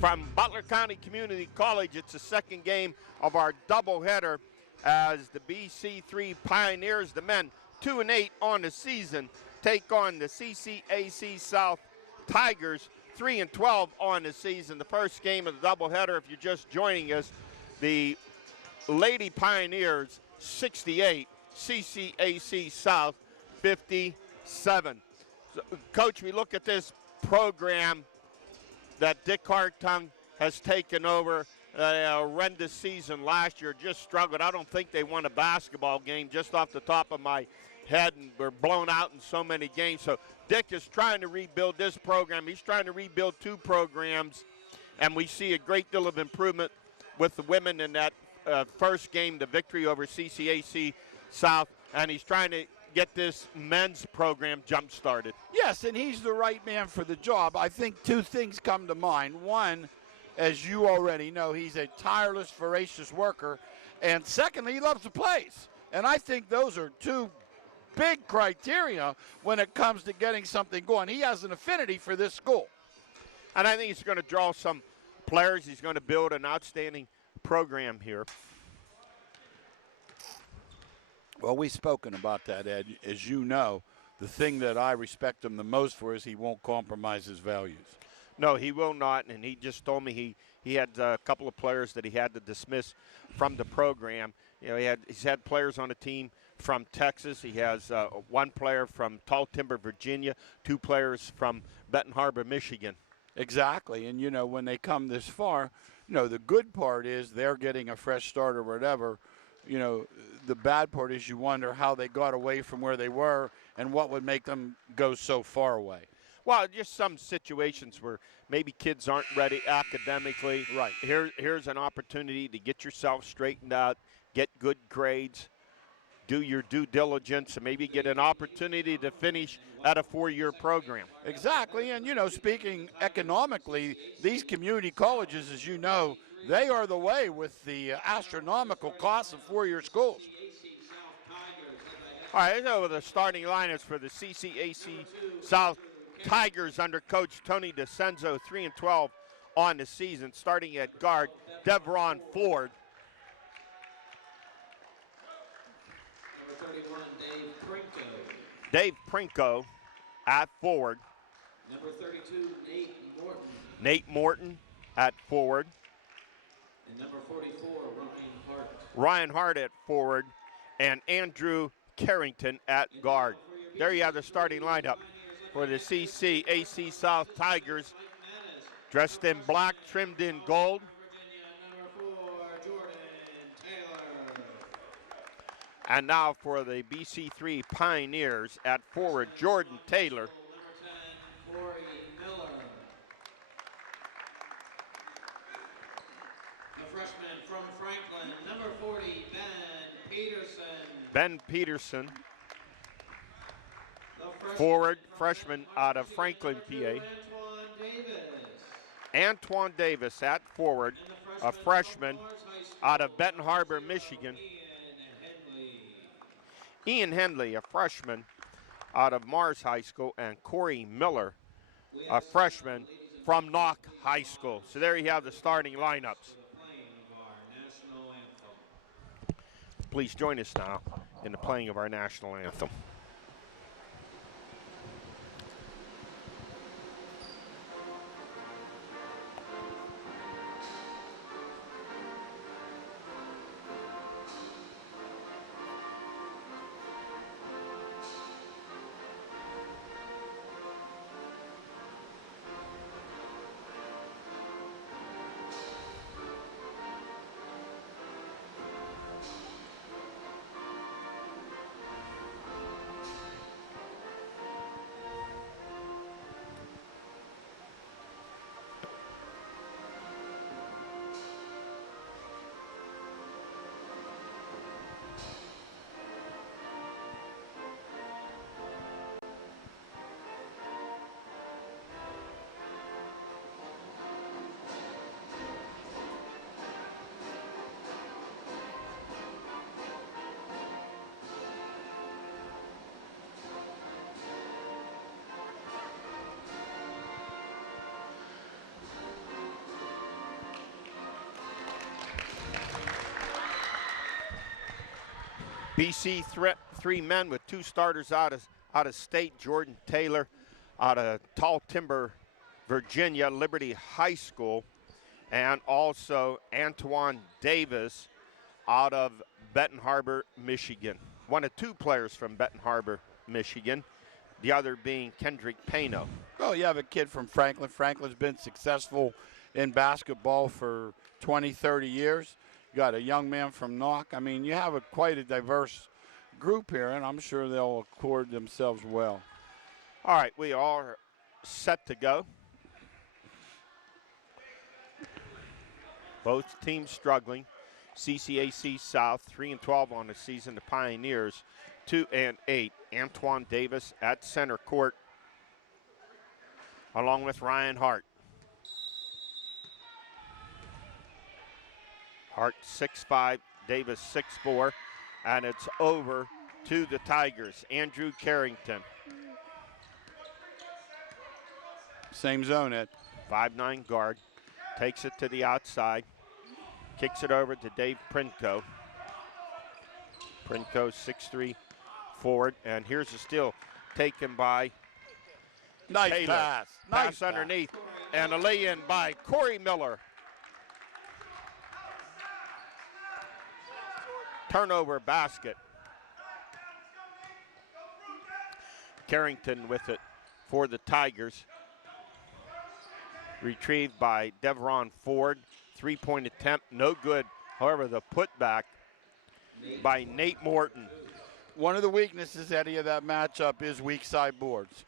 from Butler County Community College. It's the second game of our doubleheader as the BC3 Pioneers, the men 2-8 on the season, take on the CCAC South Tigers 3-12 on the season. The first game of the doubleheader, if you're just joining us, the Lady Pioneers 68, CCAC South 57. So, Coach, we look at this program that Dick Hartung has taken over. A horrendous season last year, just struggled. I don't think they won a basketball game just off the top of my head, and were blown out in so many games. So Dick is trying to rebuild this program. He's trying to rebuild two programs, and we see a great deal of improvement with the women in that first game, the victory over CCAC South, and he's trying to get this men's program jump-started. Yes, and he's the right man for the job. I think two things come to mind. One, as you already know, he's a tireless, voracious worker. And secondly, he loves the place. And I think those are two big criteria when it comes to getting something going. He has an affinity for this school. And I think he's going to draw some players. He's going to build an outstanding program here. Well, we've spoken about that, Ed. As you know, the thing that I respect him the most for is he won't compromise his values. No, he will not, and he just told me he had a couple of players that he had to dismiss from the program. You know, he's had players on the team from Texas. He has one player from Tall Timber, Virginia, two players from Benton Harbor, Michigan. Exactly, and, you know, when they come this far, you know, the good part is they're getting a fresh start or whatever. You know, the bad part is you wonder how they got away from where they were and what would make them go so far away. Well, just some situations where maybe kids aren't ready academically. Right. Here's an opportunity to get yourself straightened out, get good grades, do your due diligence, and maybe get an opportunity to finish at a 4-year program. Exactly, and, you know, speaking economically, these community colleges, as you know, they are the way with the astronomical costs of 4-year schools. All right, so the starting lineups for the CCAC South Tigers under Coach Tony DeCenzo, 3-12 on the season. Starting at guard, Devron Ford. Number 31, Dave Prinko. Dave Prinko at forward. Number 32, Nate Morton. Nate Morton at forward. And number 44, Ryan Hart. Ryan Hart at forward. And Andrew Carrington at guard. There you have the starting lineup for the CCAC South Tigers. Dressed in black, trimmed in gold. And now for the BC3 Pioneers at forward, Jordan Taylor. The freshman from Franklin, number 40, Ben Peterson. Ben Peterson. Forward, freshman out of Franklin, PA. Antoine Davis at forward, a freshman out of Benton Harbor, Michigan. Ian Henley, a freshman out of Mars High School, and Corey Miller, a freshman from Knock High School. So there you have the starting lineups. Please join us now in the playing of our national anthem. BC3 men with 2 starters out of state. Jordan Taylor out of Tall Timber, Virginia, Liberty High School. And also Antoine Davis out of Benton Harbor, Michigan. One of 2 players from Benton Harbor, Michigan, the other being Kendrick Pano. Well, you have a kid from Franklin. Franklin's been successful in basketball for 20, 30 years. You got a young man from Knock. I mean, you have quite a diverse group here, and I'm sure they'll accord themselves well. All right, we are set to go. Both teams struggling. CCAC South 3-12 on the season. The Pioneers 2-8. Antoine Davis at center court, along with Ryan Hart. Hart 6'5", Davis 6'4", and it's over to the Tigers. Andrew Carrington. Same zone, Ed. 5'9" guard. Takes it to the outside. Kicks it over to Dave Prinko. Prinko 6'3" forward, and here's a steal taken by Nice Taylor. pass. Pass underneath, and a lay-in by Corey Miller. Turnover basket. Carrington with it for the Tigers. Retrieved by Devron Ford. 3-point attempt, no good. However, the putback by Nate Morton. One of the weaknesses, Eddie, of that matchup is weak side boards.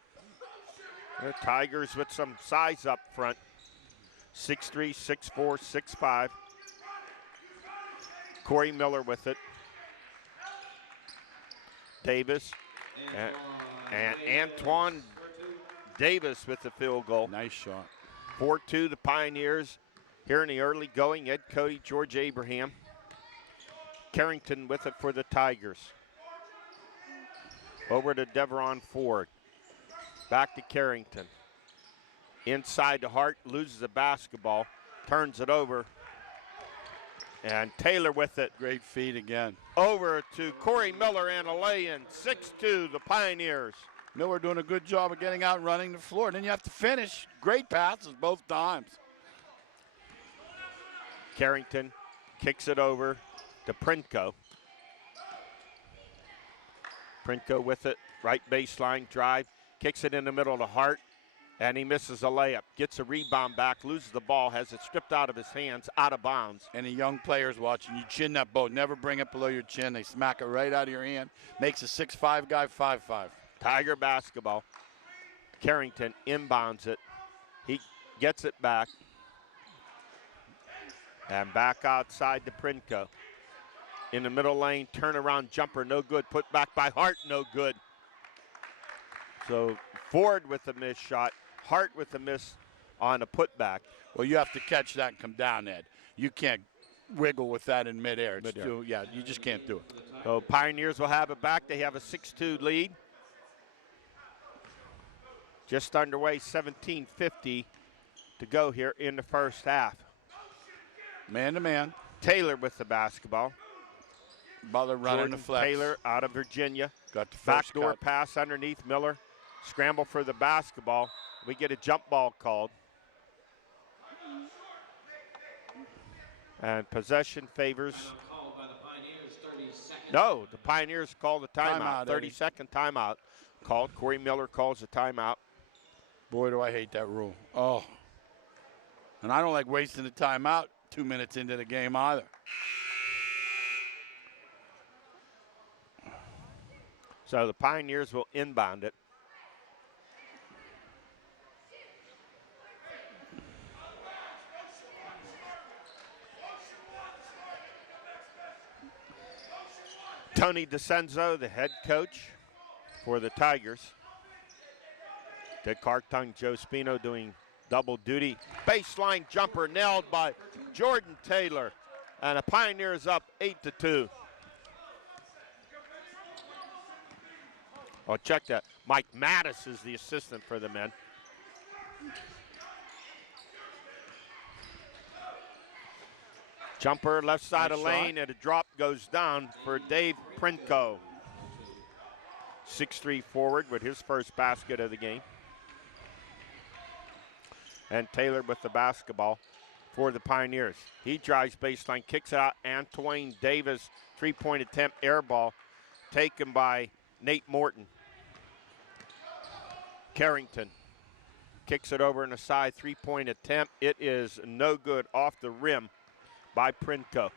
The Tigers with some size up front. 6'3", 6'4", 6'5". Corey Miller with it. Davis and Antoine Davis with the field goal. Nice shot. 4-2 the Pioneers here in the early going. Ed Cody, George Abraham. Carrington with it for the Tigers. Over to Devron Ford. Back to Carrington. Inside to Hart, loses the basketball, turns it over. And Taylor with it. Great feed again. Over to Corey Miller and a lay-in. 6-2 the Pioneers. Miller doing a good job of getting out and running the floor. Then you have to finish. Great passes both times. Carrington kicks it over to Prinko. Prinko with it, right baseline drive, kicks it in the middle to Hart, and he misses a layup. Gets a rebound back, loses the ball, has it stripped out of his hands, out of bounds. Any young players watching, you chin that boat. Never bring it below your chin. They smack it right out of your hand. Makes a 6'5" guy 5'5". Tiger basketball. Carrington inbounds it. He gets it back. And back outside to Prinko. In the middle lane, turnaround jumper, no good. Put back by Hart, no good. So Ford with the missed shot. Hart with the miss on a putback. Well, you have to catch that and come down, Ed. You can't wiggle with that in midair. Yeah, you just can't do it. So Pioneers will have it back. They have a 6-2 lead. Just underway, 17:50 to go here in the first half. Man to man. Taylor with the basketball. Butler running the flex. Taylor out of Virginia. Got the first backdoor cut. pass underneath Miller. Scramble for the basketball. We get a jump ball called. And possession favors. No, the Pioneers call the timeout. 30-second timeout called. Corey Miller calls the timeout. Boy, do I hate that rule. Oh. And I don't like wasting the timeout 2 minutes into the game either. So the Pioneers will inbound it. Tony DeCenzo, the head coach for the Tigers. Dick Hartung, Joe Spino doing double duty. Baseline jumper nailed by Jordan Taylor. And the Pioneers up 8-2. Oh, check that. Mike Mattis is the assistant for the men. Jumper left side of lane, and a drop goes down for Dave Prinko. 6'3" forward with his first basket of the game. And Taylor with the basketball for the Pioneers. He drives baseline, kicks out. Antoine Davis, three-point attempt, air ball, taken by Nate Morton. Carrington kicks it over in a side three-point attempt. It is no good, off the rim by Prinko.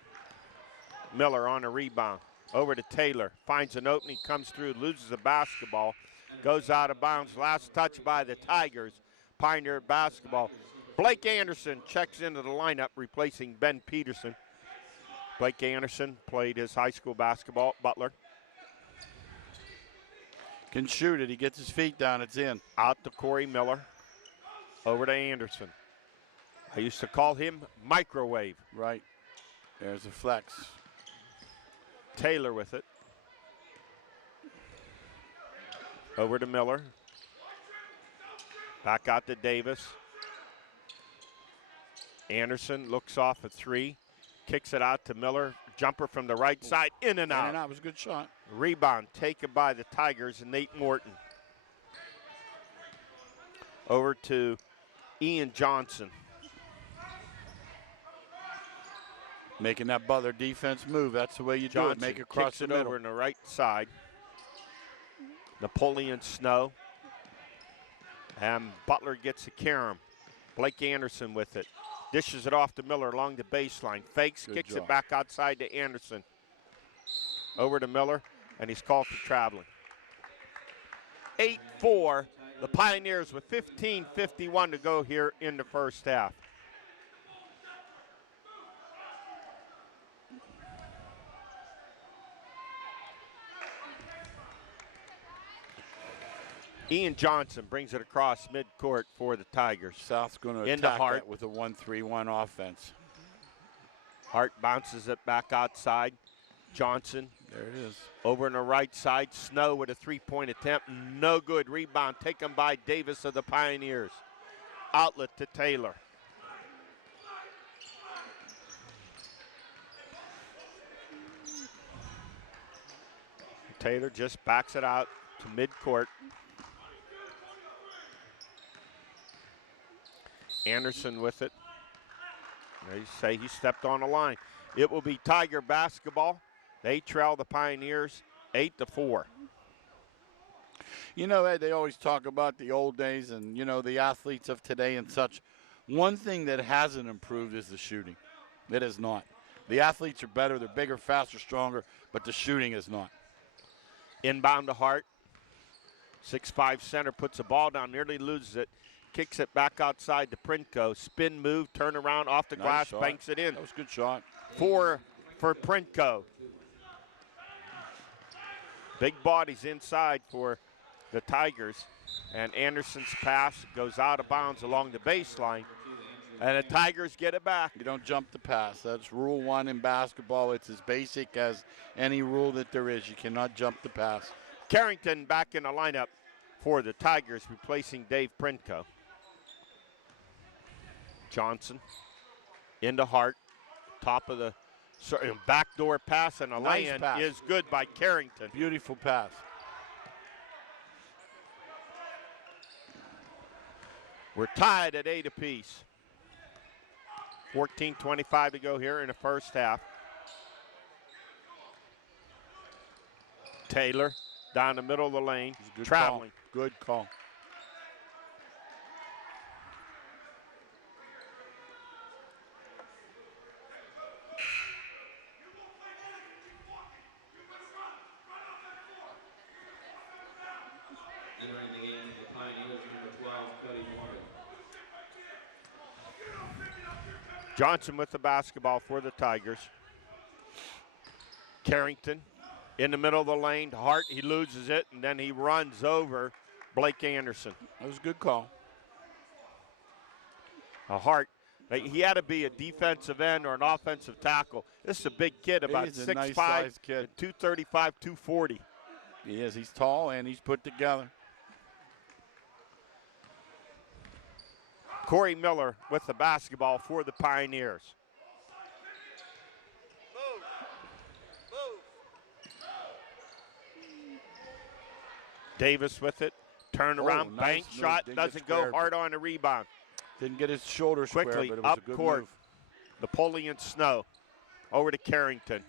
Miller on a rebound. Over to Taylor, finds an opening, comes through, loses the basketball, goes out of bounds. Last touch by the Tigers. Pioneer basketball. Blake Anderson checks into the lineup, replacing Ben Peterson. Blake Anderson played his high school basketball at Butler. Can shoot it. He gets his feet down. It's in. Out to Corey Miller. Over to Anderson. I used to call him Microwave. Right. There's a flex. Taylor with it. Over to Miller. Back out to Davis. Anderson looks off a three. Kicks it out to Miller. Jumper from the right side. In and out. In and out. It was a good shot. Rebound taken by the Tigers and Nate Morton. Over to Ian Johnson. Making that Butler defense move. That's the way you Johnson do it. Make it across kicks the it middle. over in the right side. Napoleon Snow. And Butler gets the carom. Blake Anderson with it. Dishes it off to Miller along the baseline. Fakes, Good kicks job. it back outside to Anderson. Over to Miller, and he's called for traveling. 8-4, the Pioneers with 15:51 to go here in the first half. Ian Johnson brings it across midcourt for the Tigers. South's going to Into attack Hart. that with a 1-3-1 offense. Hart bounces it back outside. Johnson There it is. over on the right side. Snow with a three-point attempt. No good. Rebound taken by Davis of the Pioneers. Outlet to Taylor. Taylor just backs it out to midcourt. Anderson with it. They say he stepped on the line. It will be Tiger basketball. They trail the Pioneers 8-4. You know, Ed, they always talk about the old days and, you know, the athletes of today and such. One thing that hasn't improved is the shooting. It has not. The athletes are better. They're bigger, faster, stronger, but the shooting is not. Inbound to Hart. 6'5" center puts the ball down, nearly loses it. Kicks it back outside to Prinko. Spin move, turn around off the Nice glass, shot. banks it in. That was a good shot. 4 for Prinko. Big bodies inside for the Tigers. And Anderson's pass goes out of bounds along the baseline. And the Tigers get it back. You don't jump the pass. That's rule 1 in basketball. It's as basic as any rule that there is. You cannot jump the pass. Carrington back in the lineup for the Tigers, replacing Dave Prinko. Johnson into Hart. Top of the backdoor pass, and a Nice lay-in pass. is good by Carrington. Beautiful pass. We're tied at 8 apiece. 14:25 to go here in the first half. Taylor down the middle of the lane, Good traveling. Call. Good call. Entering the game for the Pioneers, number 12, Cody Morgan. Johnson with the basketball for the Tigers. Carrington in the middle of the lane. Hart, he loses it, and then he runs over Blake Anderson. That was a good call. Hart, he had to be a defensive end or an offensive tackle. This is a big kid, about He's a 6'5", nice-sized kid. 235, 240. He is. He's tall and he's put together. Corey Miller with the basketball for the Davis with it. Turn around, nice bank move. shot, Didn't get doesn't go square, hard on the rebound. Didn't get his shoulder square, Quickly but it was up a good court. move. Napoleon Snow over to Carrington.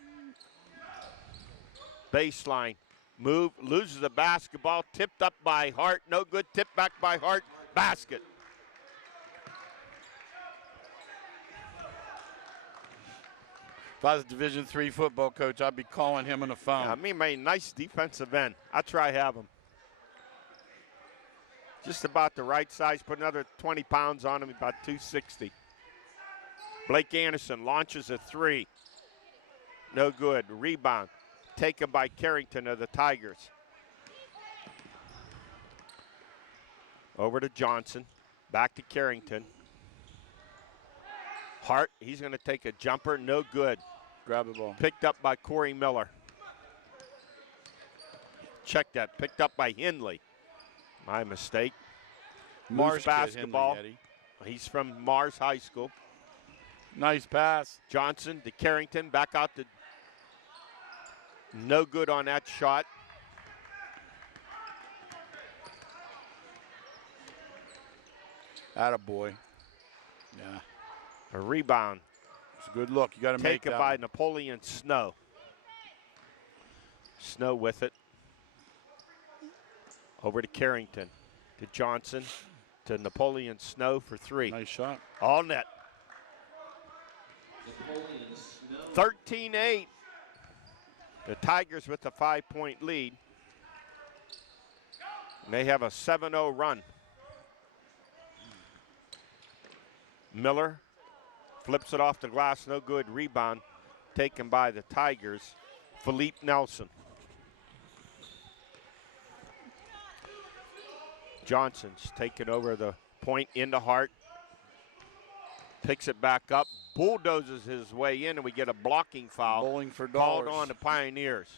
Baseline. Move, loses the basketball, tipped up by Hart. No good, tipped back by Hart. Basket. If I was a Division III football coach, I'd be calling him on the phone. Yeah, I mean, my nice defensive end. I'll try have him. Just about the right size. Put another 20 pounds on him, about 260. Blake Anderson launches a three. No good. Rebound. Taken by Carrington of the Tigers. Over to Johnson. Back to Carrington. Hart, he's going to take a jumper. No good. Grab the ball. Picked up by Corey Miller. Check that. Picked up by Hindley. My mistake. Loose basketball. Hindley, He's from Mars High School. Nice pass. Johnson to Carrington. Back out to. No good on that shot. Attaboy. Yeah. A rebound. It's a good look. You got to make Taken that by one. Napoleon Snow. Snow with it. Over to Carrington. To Johnson. To Napoleon Snow for three. Nice shot. All net. Napoleon Snow. 13-8. The Tigers with a 5-point lead. And they have a 7-0 run. Miller flips it off the glass, no good. Rebound taken by the Tigers. Philippe Nelson. Johnson's taken over the point into Hart. Picks it back up, bulldozes his way in, and we get a blocking foul. Bowling for Called dollars. on the Pioneers.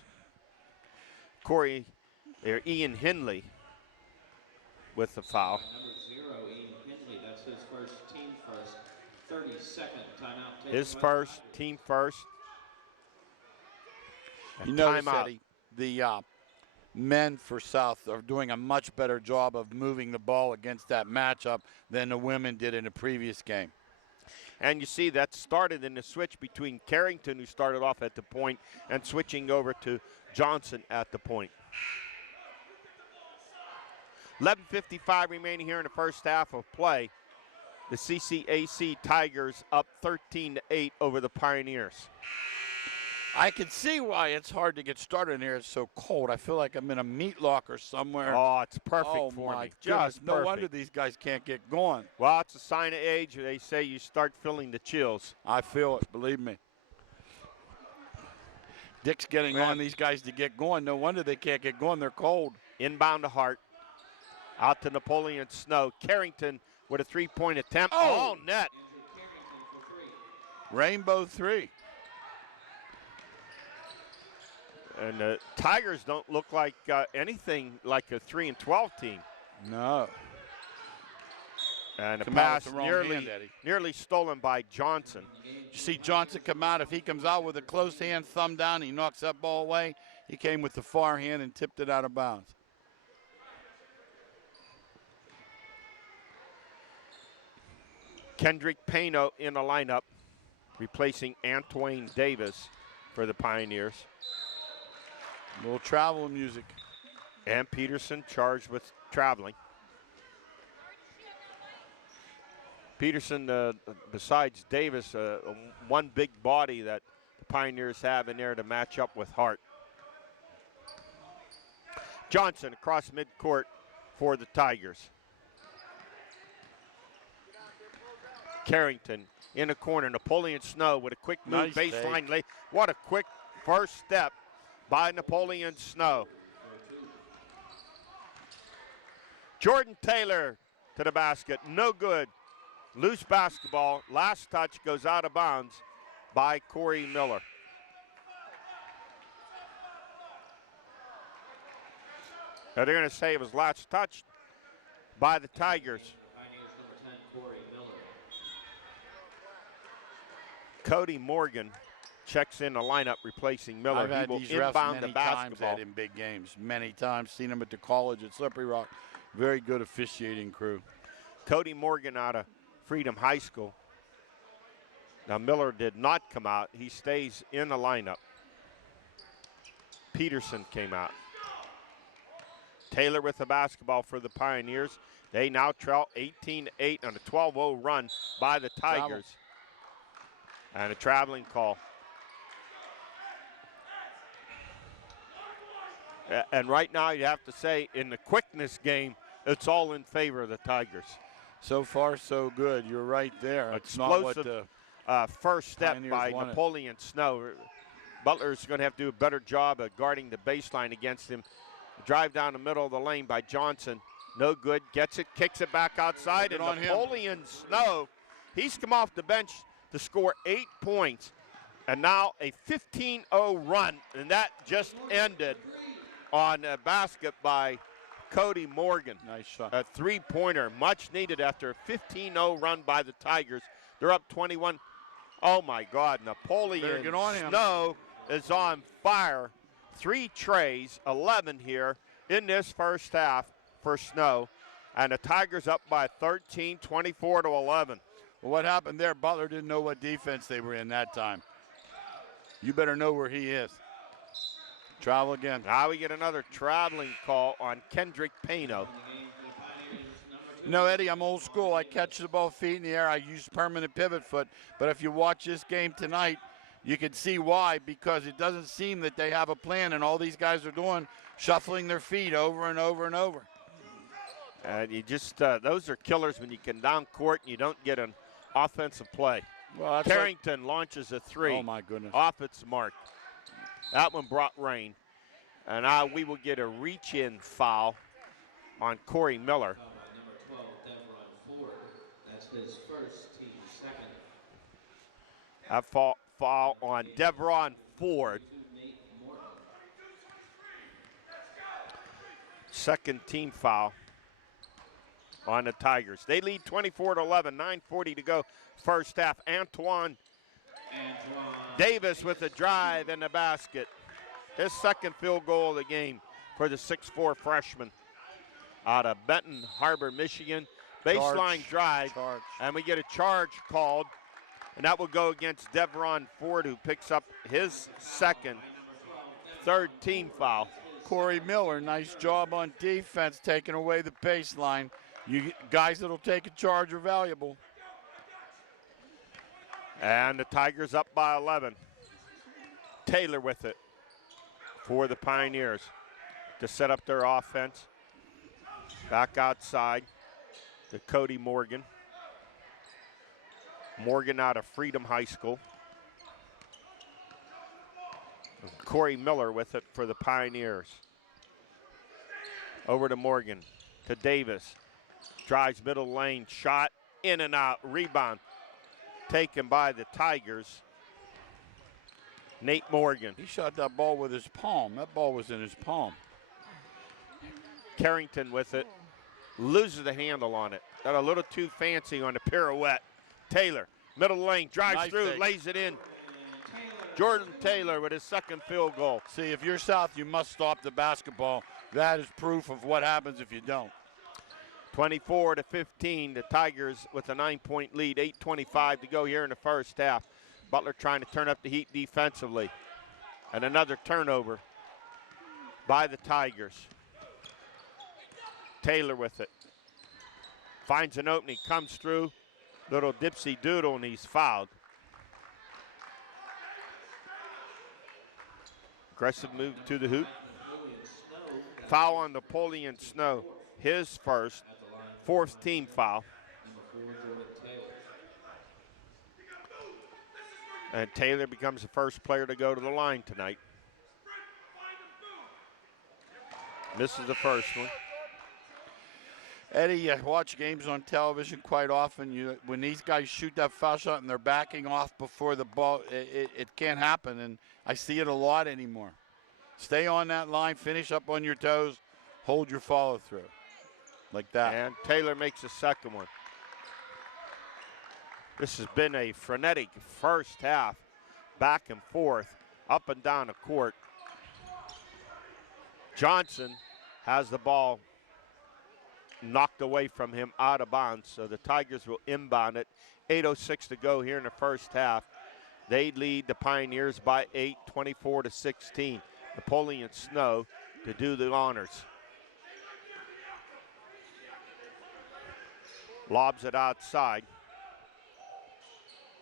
Ian Hindley with the foul. Number 0, Ian Hindley. That's his first, team first. 32nd timeout. taken His by the first, Tigers. team first. You notice, Timeout. Eddie, the men for South are doing a much better job of moving the ball against that matchup than the women did in the previous game. And you see that started in the switch between Carrington, who started off at the point, and switching over to Johnson at the point. 11:55 remaining here in the first half of play. The CCAC Tigers up 13-8 over the Pioneers. I can see why it's hard to get started in here. It's so cold. I feel like I'm in a meat locker somewhere. Oh, it's perfect Oh, for my me. goodness. Just No perfect. wonder these guys can't get going. Well, it's a sign of age. They say you start feeling the chills. I feel it, believe me. Dick's getting on these guys to get going. No wonder they can't get going. They're cold. Inbound to Hart. Out to Napoleon Snow. Carrington with a three-point attempt. Oh! All net. Andrew Carrington for 3. Rainbow three. And the Tigers don't look like anything like a 3-12 team. No. And a Come out pass with the wrong hand, Eddie. nearly stolen by Johnson. You see Johnson come out. If he comes out with a close hand, thumb down, he knocks that ball away. He came with the far hand and tipped it out of bounds. Kendrick Payno in the lineup, replacing Antoine Davis for the Pioneers. A little travel music. And Peterson charged with traveling. Peterson, besides Davis, one big body that the Pioneers have in there to match up with Hart. Johnson across midcourt for the Tigers. Carrington in the corner. Napoleon Snow with a quick move, Nice baseline lay. What a quick first step by Napoleon Snow. Jordan Taylor to the basket. No good. Loose basketball. Last touch goes out of bounds by Corey Miller. Now they're going to say it was last touch by the Tigers. Pioneers number 10, Corey Miller. Cody Morgan checks in the lineup, replacing Miller. I've had he will these refs inbound the many times basketball. Ed, in big games. Many times. Seen them at the college at Slippery Rock. Very good officiating crew. Cody Morgan out of Freedom High School. Now Miller did not come out. He stays in the lineup. Peterson came out. Taylor with the basketball for the Pioneers. They now trail 18-8 on a 12-0 run by the Tigers. And a traveling call. And right now you have to say in the quickness game, it's all in favor of the Tigers. So far, so good. You're right there. It's not what Explosive the first step Pioneers by wanted. Napoleon Snow. Butler's going to have to do a better job of guarding the baseline against him. Drive down the middle of the lane by Johnson. No good. Gets it, kicks it back outside. And Napoleon Snow, he's come off the bench to score 8 points. And now a 15-0 run. And that just ended on a basket by Cody Morgan. Nice shot. A three-pointer, much needed after a 15-0 run by the Tigers. They're up 21. Oh, my God. Napoleon Snow is on fire. 3 trays, 11 here in this first half for Snow. And the Tigers up by 13, 24-11. Well, what happened there, Butler didn't know what defense they were in that time. You better know where he is. Travel again. Now we get another traveling call on Kendrick Pano. No, Eddie, I'm old school. I catch the ball feet in the air. I use permanent pivot foot. But if you watch this game tonight, you can see why, because it doesn't seem that they have a plan, and all these guys are doing, shuffling their feet over and over and over. And you just, those are killers when you can down court and you don't get an offensive play. Well, Carrington launches a 3. Oh, my goodness. Off its mark. That one brought rain. And now we will get a reach-in foul on Corey Miller. Number 12, Devron Ford. That's his first, team second. That foul on Devron Ford. Second team foul on the Tigers. They lead 24-11, 9:40 to go first half. Antoine Davis with a drive and a basket. His second field goal of the game for the 6'4" freshman out of Benton Harbor, Michigan. Baseline drive, and we get a charge called, and that will go against Devron Ford, who picks up his third team foul. Corey Miller, nice job on defense, taking away the baseline. You guys that'll take a charge are valuable. And the Tigers up by 11. Taylor with it for the Pioneers to set up their offense. Back outside to Cody Morgan. Morgan out of Freedom High School. Corey Miller with it for the Pioneers. Over to Morgan, to Davis. Drives middle lane, shot, in and out, rebound. Taken by the Tigers. Nate Morgan. He shot that ball with his palm. That ball was in his palm. Carrington with it. Loses the handle on it. Got a little too fancy on the pirouette. Taylor, middle lane, drives through, lays it in. Jordan Taylor with his second field goal. See, if you're South, you must stop the basketball. That is proof of what happens if you don't. 24-15, the Tigers with a 9-point lead, 8:25 to go here in the first half. Butler trying to turn up the heat defensively. And another turnover by the Tigers. Taylor with it. Finds an opening, comes through. Little dipsy doodle, and he's fouled. Aggressive move to the hoop. Foul on Napoleon Snow. His first, fourth team foul. And Taylor becomes the first player to go to the line tonight. Misses the first one. Eddie, you watch games on television quite often. When these guys shoot that foul shot and they're backing off before the ball, it can't happen, and I see it a lot anymore. Stay on that line, finish up on your toes, hold your follow through, like that. And Taylor makes a second one. This has been a frenetic first half. back and forth, up and down the court. Johnson has the ball knocked away from him out of bounds, so the Tigers will inbound it. 8:06 to go here in the first half. They lead the Pioneers by 8, 24-16. Napoleon Snow to do the honors. Lobs it outside.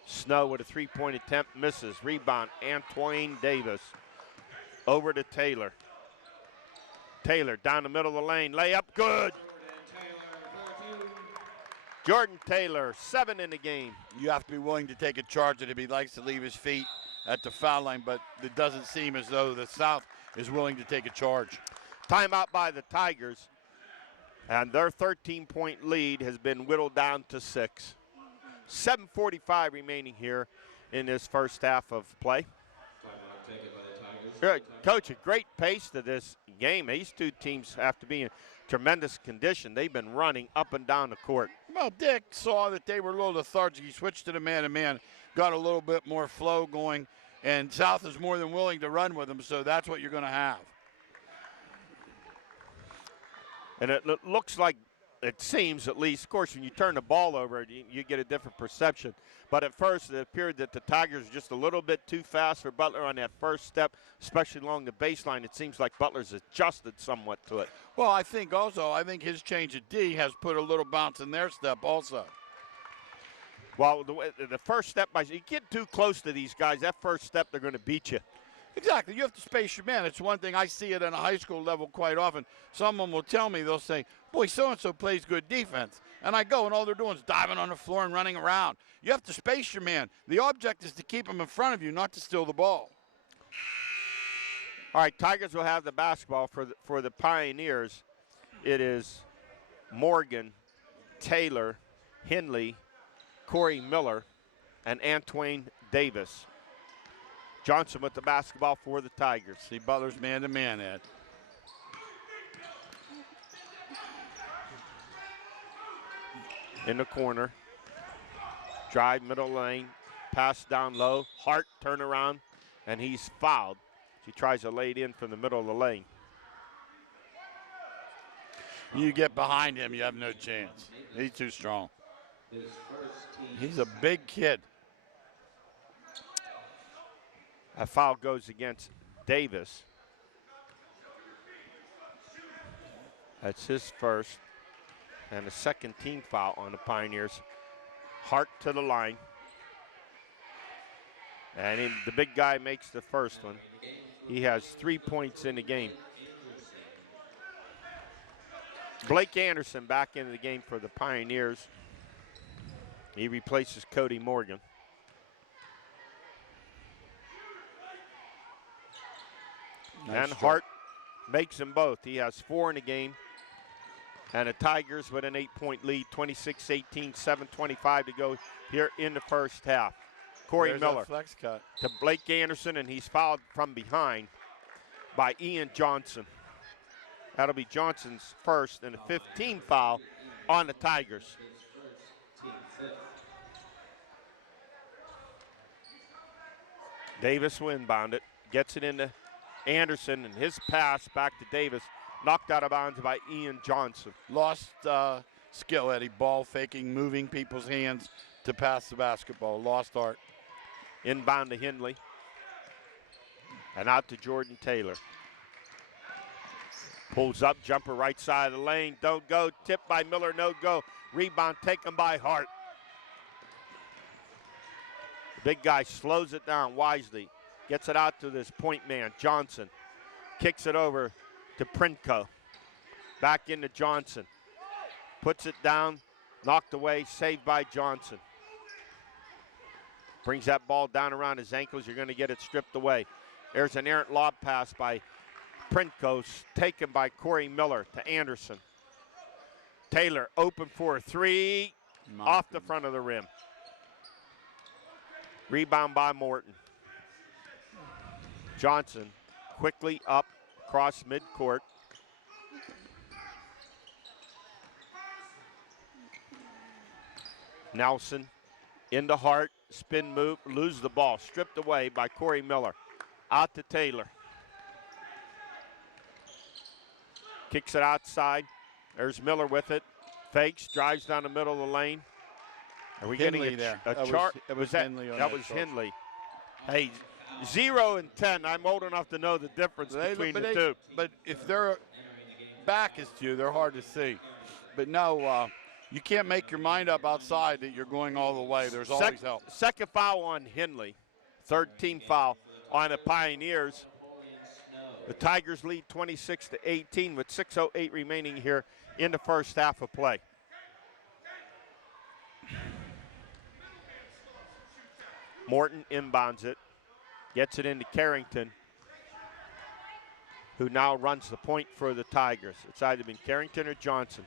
Snow with a three-point attempt, misses. Rebound, Antoine Davis. Over to Taylor. Taylor down the middle of the lane, layup, good. Jordan Taylor, 7 in the game. You have to be willing to take a charge if he likes to leave his feet at the foul line, but it doesn't seem as though the South is willing to take a charge. Timeout by the Tigers, and their 13-point lead has been whittled down to 6. 7:45 remaining here in this first half of play. Coach, a great pace to this game. These two teams have to be in tremendous condition. They've been running up and down the court. Well, Dick saw that they were a little lethargic. He switched to the man-to-man, got a little bit more flow going, and South is more than willing to run with them, so that's what you're going to have. And it looks like, it seems at least, of course, when you turn the ball over, you get a different perception. But at first, it appeared that the Tigers were just a little bit too fast for Butler on that first step, especially along the baseline. It seems like Butler's adjusted somewhat to it. Well, I think his change of D has put a little bounce in their step also. Well, the first step, you get too close to these guys, that first step, they're going to beat you. Exactly. You have to space your man. It's one thing. I see it on a high school level quite often. Someone will tell me, they'll say, boy, so-and-so plays good defense. And I go, and all they're doing is diving on the floor and running around. You have to space your man. The object is to keep him in front of you, not to steal the ball. All right, Tigers will have the basketball for the Pioneers. It is Morgan, Taylor, Henley, Corey Miller, and Antoine Davis. Johnson with the basketball for the Tigers. See Butler's man-to-man, Ed. In the corner. Drive middle lane. Pass down low. Hart turn around, and he's fouled. He tries to lay it in from the middle of the lane. You get behind him, you have no chance. He's too strong. He's a big kid. A foul goes against Davis. That's his first. And a second team foul on the Pioneers. Hart to the line. And the big guy makes the first one. He has 3 points in the game. Blake Anderson back into the game for the Pioneers. He replaces Cody Morgan. Nice and Hart makes them both. He has 4 in the game. And the Tigers with an 8-point lead, 26-18, 7:25 to go here in the first half. Corey Miller flex cut to Blake Anderson, and he's fouled from behind by Ian Johnson. That'll be Johnson's first and a 15 foul on the Tigers. Davis will inbound it, gets it into Anderson, and his pass back to Davis, knocked out of bounds by Ian Johnson. Lost skill, Eddie. Ball faking, moving people's hands to pass the basketball. Lost art. Inbound to Hindley. And out to Jordan Taylor. Pulls up, jumper right side of the lane. Don't go. Tipped by Miller, no go. Rebound taken by Hart. The big guy slows it down wisely. Gets it out to this point man, Johnson. Kicks it over to Prinko. Back into Johnson. Puts it down, knocked away, saved by Johnson. Brings that ball down around his ankles. You're going to get it stripped away. There's an errant lob pass by Prinko, taken by Corey Miller to Anderson. Taylor open for a 3, off the front of the rim. Rebound by Morton. Johnson quickly up across midcourt. Nelson Into Hart, spin move, lose the ball. Stripped away by Corey Miller. Out to Taylor. Kicks it outside. There's Miller with it. Fakes, drives down the middle of the lane. Are we Hindley getting there. a chart? It was that Hindley on that that was shot. Hindley. Hey, 0 and 10. I'm old enough to know the difference between the two. But if their back is to you, they're hard to see. But no, you can't make your mind up outside that you're going all the way. There's always help. Second foul on Hindley. Third team foul on the Pioneers. The Tigers lead 26-18 with 6:08 remaining here in the first half of play. Morton inbounds it, gets it into Carrington, who now runs the point for the Tigers. It's either been Carrington or Johnson.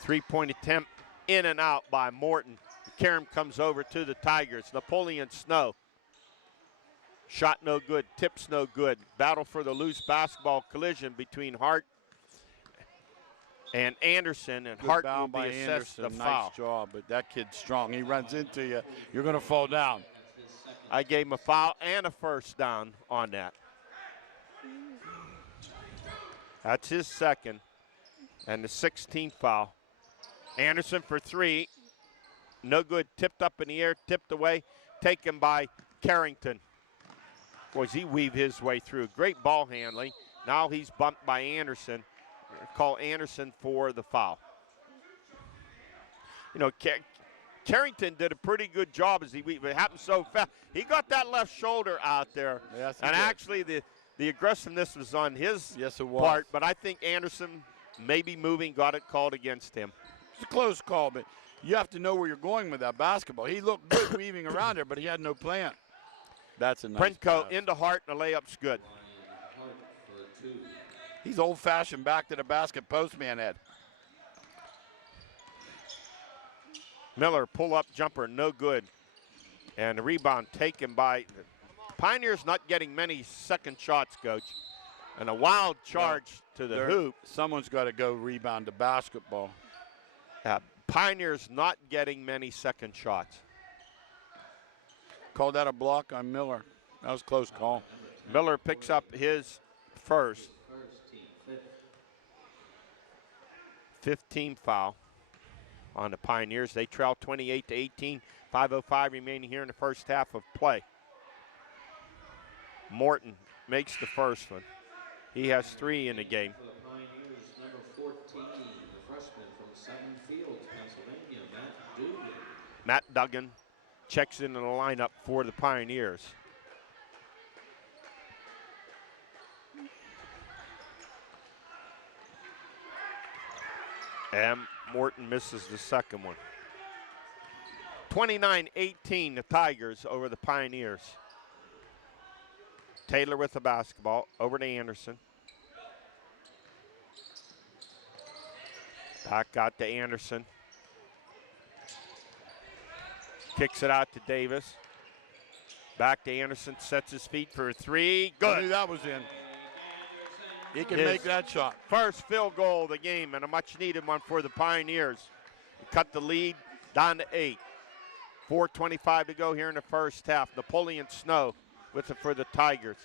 Three-point attempt in and out by Morton. Karam comes over to the Tigers. Napoleon Snow. Shot no good, tips no good. Battle for the loose basketball collision between Hart and Anderson, and Good Hart bound will be by assessed Anderson. the foul. Nice job, but that kid's strong. He runs into you, you're going to fall down. I gave him a foul and a first down on that. That's his second, and the 16th foul. Anderson for three. No good, tipped up in the air, tipped away, taken by Carrington. Boys, he weaved his way through. Great ball handling. Now he's bumped by Anderson. Call Anderson for the foul. You know, Carrington did a pretty good job as he weaved. It happened so fast. He got that left shoulder out there. Yes, he and did. actually the aggressiveness was on his Yes, it was. part, but I think Anderson, maybe moving, got it called against him. It's a close call, but you have to know where you're going with that basketball. He looked good weaving around there, but he had no plan. That's a nice Prinko pass. into Hart, and the layup's good. He's old-fashioned back to the basket postman, Ed. Miller, pull-up jumper, no good. And the rebound taken by Pioneers, not getting many second shots, Coach. And a wild charge to the hoop. Someone's got to go rebound the basketball. Pioneers not getting many second shots. Called that a block on Miller. That was a close call. Miller picks up his first. 15 foul on the Pioneers. They trail 28-18. 5:05 remaining here in the first half of play. Morton makes the first one. He has three in the game. For the Pioneers, number 14, the freshman from Seven Fields, Pennsylvania, Matt Dugan. Matt Duggan checks into the lineup for the Pioneers. And Morton misses the second one. 29-18, the Tigers over the Pioneers. Taylor with the basketball, over to Anderson. Back out to Anderson. Kicks it out to Davis. Back to Anderson, sets his feet for a three. I knew Good. that was in. He can His make that shot. First field goal of the game, and a much-needed one for the Pioneers. Cut the lead down to 8. 4:25 to go here in the first half. Napoleon Snow with it for the Tigers.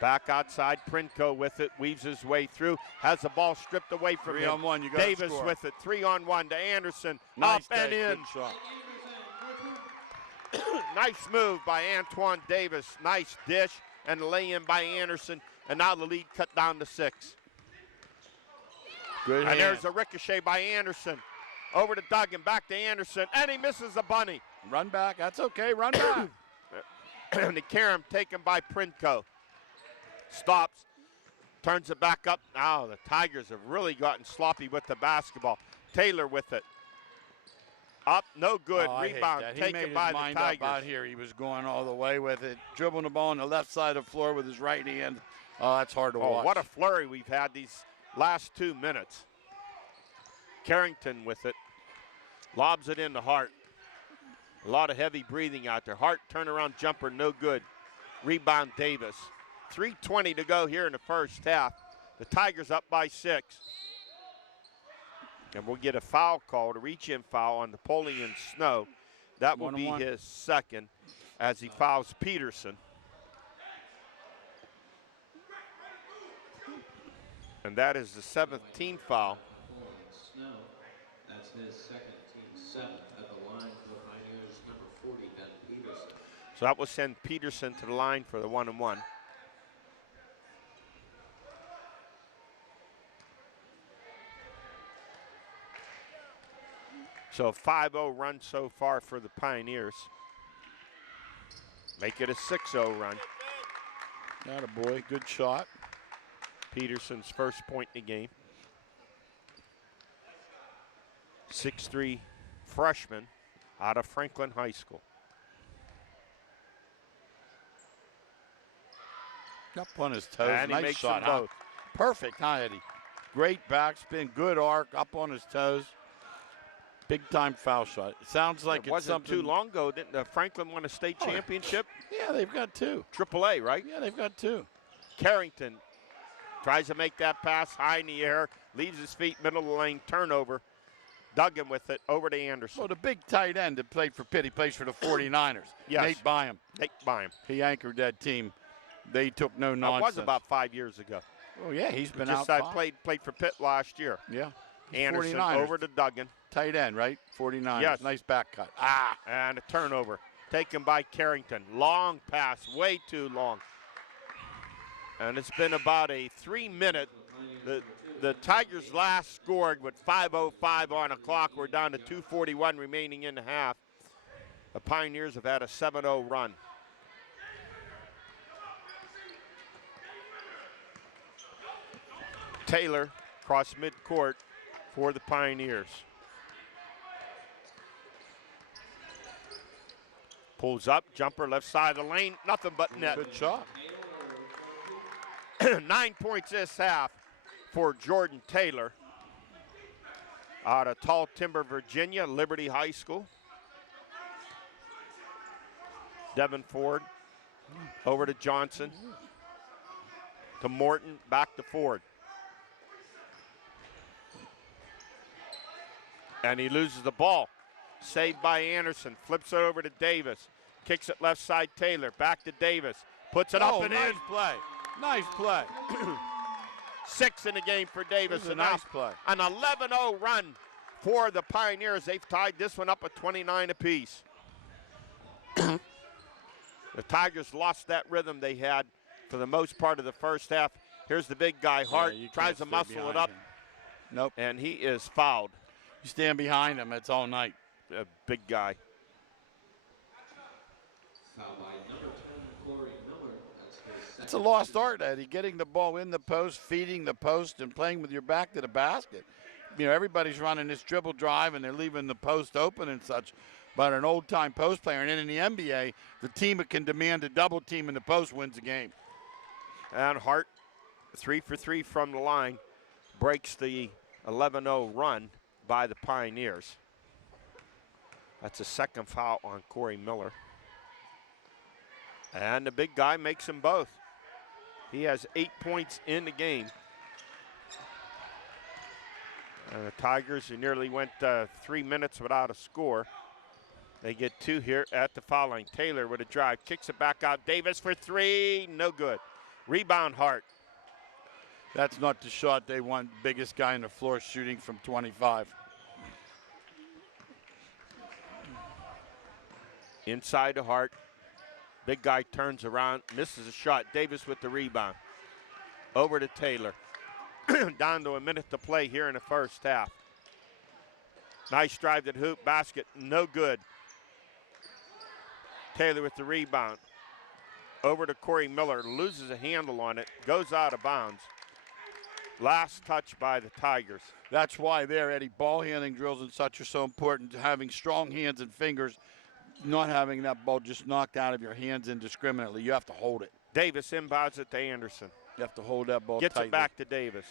Back outside, Prinko with it, weaves his way through, has the ball stripped away from 3 him. on 1, you got to Davis score. with it, 3-on-1 to Anderson, Nice up and take, in. good shot. Nice move by Antoine Davis, nice dish, and lay-in by Anderson, and now the lead cut down to 6. Good And hand. there's a ricochet by Anderson. Over to Duggan, back to Anderson, and he misses the bunny. Run back. That's okay. Run back. And the carom taken by Prinko. Stops, turns it back up. Now the Tigers have really gotten sloppy with the basketball. Taylor with it. Up, no good. Oh, I hate Rebound that. He taken made by his the mind up Tigers. out here. He was going all the way with it. Dribbling the ball on the left side of the floor with his right hand. Oh, that's hard to Oh, watch. what a flurry we've had these last 2 minutes. Carrington with it. Lobs it into Hart. A lot of heavy breathing out there. Hart turnaround jumper, no good. Rebound Davis. 3:20 to go here in the first half. The Tigers up by 6. And we'll get a foul call, a reach-in foul on Napoleon Snow. That will be his second as he fouls Peterson. And that is the 7th team foul. Snow, that's his second, team 7th at the line for the Pioneers, number 40, Ben Peterson. So that will send Peterson to the line for the 1-and-1. So a 5-0 run so far for the Pioneers. Make it a 6-0 run. Attaboy, good shot. Peterson's first point in the game. 6'3" freshman out of Franklin High School. Up on his toes, And he nice makes shot. them both. Perfect, huh, Eddie? Great backspin, good arc, up on his toes. Big time foul shot. It sounds like It wasn't something too long ago. Didn't Franklin win a state championship? Yeah, they've got 2. AAA, right? Yeah, they've got 2. Carrington tries to make that pass high in the air, leaves his feet middle of the lane, turnover. Duggan with it over to Anderson. Well, the big tight end that played for Pitt, he plays for the 49ers. Yes. Nate Byam. Nate Byam. He anchored that team. They took no nonsense. That was about 5 years ago. Oh, yeah, he's been Just out. played for Pitt last year. Yeah. Anderson 49ers. over to Duggan. Tight end, right? 49ers. Yes. Nice back cut. And a turnover taken by Carrington. Long pass, way too long. And it's been about a 3-minute. The Tigers last scored with 5:05 on the clock. We're down to 2:41 remaining in the half. The Pioneers have had a 7-0 run. Taylor across midcourt for the Pioneers. Pulls up, jumper left side of the lane, nothing but net. Good shot. 9 points this half for Jordan Taylor out of Tall Timber, Virginia, Liberty High School. Devin Ford over to Johnson, to Morton, back to Ford. And he loses the ball. Saved by Anderson, flips it over to Davis. Kicks it left side, Taylor, back to Davis. Puts it up and nice in. play. Nice play. 6 in the game for Davis. This is a And now nice play. an 11-0 run for the Pioneers. They've tied this one up at 29 apiece. The Tigers lost that rhythm they had for the most part of the first half. Here's the big guy, Hart, you tries can't to stay muscle it behind up. him. Nope. And he is fouled. You stand behind him, it's all night. A big guy. Foul by number 10, Corey Miller. That's his second. It's a lost art, Eddie, getting the ball in the post, feeding the post, and playing with your back to the basket. You know, everybody's running this dribble drive, and they're leaving the post open and such. But an old-time post player, and then in the NBA, the team that can demand a double team in the post wins the game. And Hart, 3 for 3 from the line, breaks the 11-0 run by the Pioneers. That's a second foul on Corey Miller. And the big guy makes them both. He has 8 points in the game. And the Tigers, who nearly went 3 minutes without a score, they get 2 here at the foul line. Taylor with a drive, kicks it back out. Davis for 3, no good. Rebound, Hart. That's not the shot they want. Biggest guy on the floor shooting from 25. Inside to Hart. Big guy turns around, misses a shot. Davis with the rebound. Over to Taylor. Down to a minute to play here in the first half. Nice drive to the hoop, basket, no good. Taylor with the rebound. Over to Corey Miller, loses a handle on it, goes out of bounds. Last touch by the Tigers. That's why there, Eddie, ball handling drills and such are so important. Having strong hands and fingers, not having that ball just knocked out of your hands indiscriminately. You have to hold it. Davis inbounds it to Anderson. You have to hold that ball Gets tightly. it back to Davis.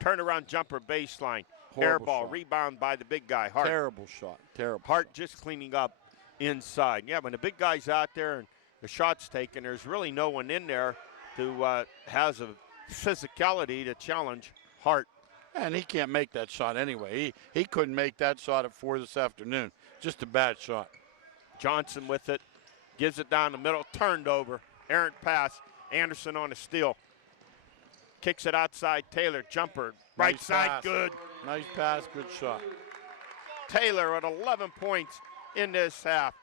Turnaround jumper baseline. Horrible Air ball, shot. rebound by the big guy, Hart. Terrible shot. Terrible. Hart just cleaning up inside. Yeah, when the big guy's out there and the shot's taken, there's really no one in there who has a physicality to challenge Hart. And he can't make that shot anyway. He couldn't make that shot at 4 this afternoon. Just a bad shot. Johnson with it. Gives it down the middle. Turned over. Errant pass. Anderson on a steal. Kicks it outside. Taylor. Jumper. Right Nice side. pass. Good. Nice pass. Good shot. Taylor at 11 points in this half.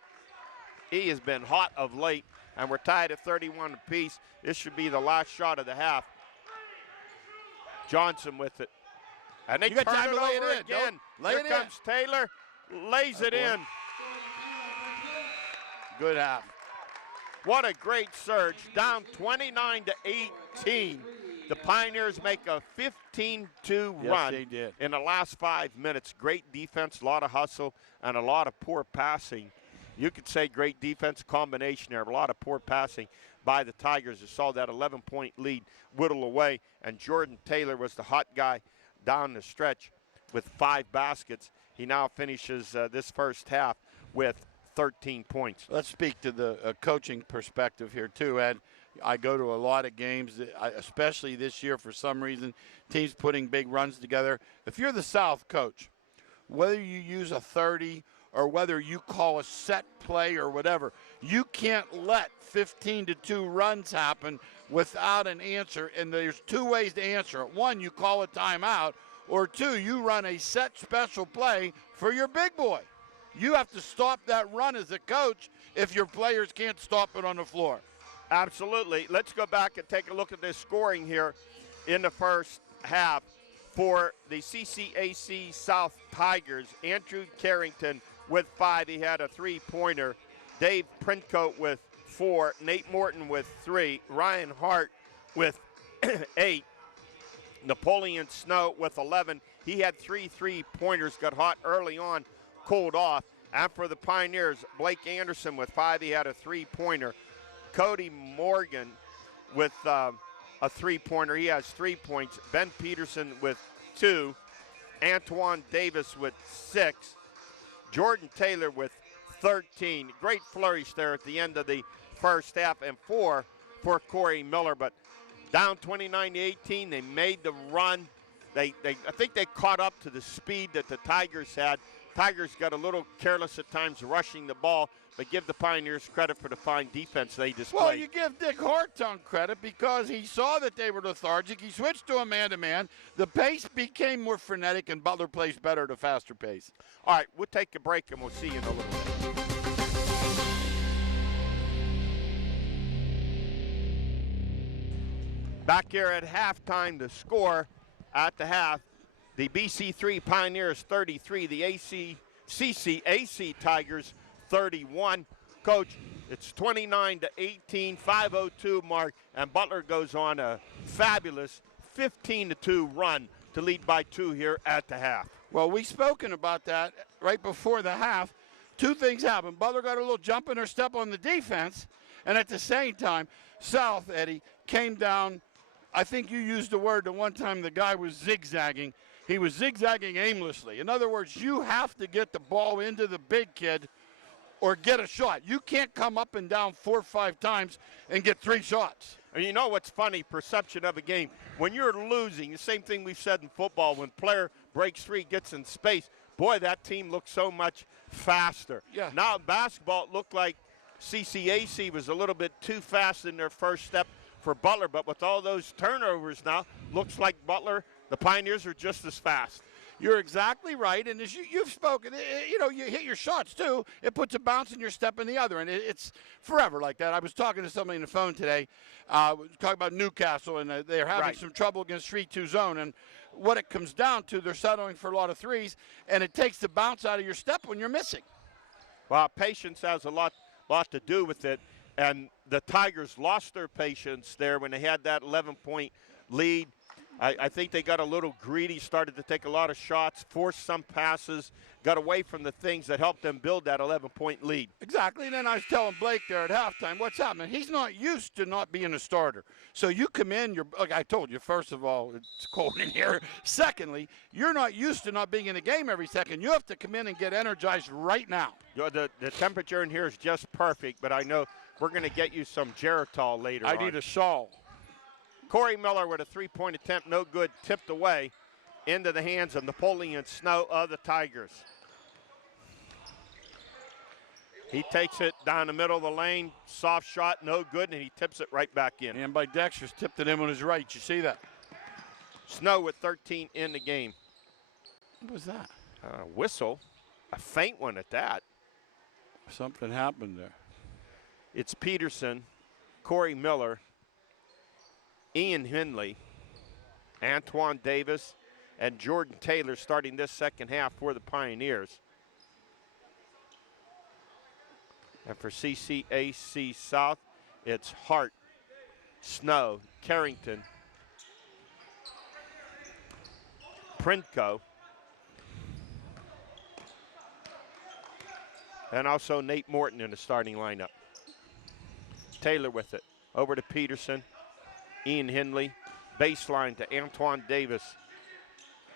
He has been hot of late, and we're tied at 31 apiece. This should be the last shot of the half. Johnson with it. And they You got turn time it to lay it over in. again. Lay Here it in. comes Taylor. Lays it in. Good half. What a great surge. Down 29 to 18. The Pioneers make a 15-2 run they did. in the last 5 minutes. Great defense, a lot of hustle, and a lot of poor passing. You could say great defense combination there, but a lot of poor passing by the Tigers. You saw that 11-point lead whittle away, and Jordan Taylor was the hot guy down the stretch with 5 baskets. He now finishes this first half with 13 points. Let's speak to the coaching perspective here too, Ed. I go to a lot of games, especially this year for some reason, teams putting big runs together. If you're the South coach, whether you use a 30 or whether you call a set play or whatever, you can't let 15-2 runs happen without an answer, and there's 2 ways to answer it. 1, you call a timeout, or 2, you run a set special play for your big boy. You have to stop that run as a coach if your players can't stop it on the floor. Absolutely. Let's go back and take a look at this scoring here in the first half for the CCAC South Tigers. Andrew Carrington with 5. He had a 3-pointer. Dave Princoat with 4. Nate Morton with 3. Ryan Hart with 8. Napoleon Snow with 11. He had 3 3-pointers, got hot early on, cooled off. And for the Pioneers, Blake Anderson with 5. He had a 3-pointer. Cody Morgan with a 3-pointer. He has 3 points. Ben Peterson with 2. Antoine Davis with 6. Jordan Taylor with 13. Great flourish there at the end of the first half, and 4 for Corey Miller. But down 29-18, they made the run. I think they caught up to the speed that the Tigers had. Tigers got a little careless at times rushing the ball, but give the Pioneers credit for the fine defense they displayed. Well, you give Dick Hartung credit because he saw that they were lethargic. He switched to a man-to-man. The pace became more frenetic, and Butler plays better at a faster pace. All right, we'll take a break, and we'll see you in a little bit. Back here at halftime, the score at the half, the BC3 Pioneers 33, the CCAC Tigers 31. Coach, it's 29-18, 5:02 mark, and Butler goes on a fabulous 15-2 run to lead by 2 here at the half. Well, we've spoken about that right before the half. 2 things happened. Butler got a little jump in their step on the defense, and at the same time, South, Eddie, came down. I think you used the word the one time the guy was zigzagging. He was zigzagging aimlessly. In other words, you have to get the ball into the big kid or get a shot. You can't come up and down 4 or 5 times and get 3 shots. And you know what's funny? Perception of a game. When you're losing, the same thing we've said in football, when player breaks 3, gets in space, boy, that team looks so much faster. Yeah. Now in basketball, it looked like CCAC was a little bit too fast in their first step for Butler, but with all those turnovers now, looks like Butler, the Pioneers are just as fast. You're exactly right, and as you've spoken, you hit your shots too. It puts a bounce in your step in the other, and it's forever like that. I was talking to somebody on the phone today, talking about Newcastle, and they're having some trouble against 3-2 zone, and what it comes down to, they're settling for a lot of threes, and it takes the bounce out of your step when you're missing. Well, patience has a lot to do with it, and the Tigers lost their patience there when they had that 11-point lead. I think they got a little greedy, started to take a lot of shots, forced some passes, got away from the things that helped them build that 11-point lead. Exactly, and then I was telling Blake there at halftime, what's happening? He's not used to not being a starter. So you come in, like I told you, first of all, it's cold in here. Secondly, you're not used to not being in a game every second. You have to come in and get energized right now. The temperature in here is just perfect, but I know we're going to get you some Geritol later on. I need a shawl. Corey Miller with a 3-point attempt, no good, tipped away. into the hands of Napoleon Snow of the Tigers. He takes it down the middle of the lane, soft shot, no good, and he tips it right back in. And by Dexter's tipped it in on his right. You see that? Snow with 13 in the game. What was that? Whistle, a faint one at that. Something happened there. It's Peterson, Corey Miller, Ian Henley, Antoine Davis, and Jordan Taylor starting this second half for the Pioneers. And for CCAC South, it's Hart, Snow, Carrington, Printko, and also Nate Morton in the starting lineup. Taylor with it. Over to Peterson, Ian Henley, baseline to Antoine Davis.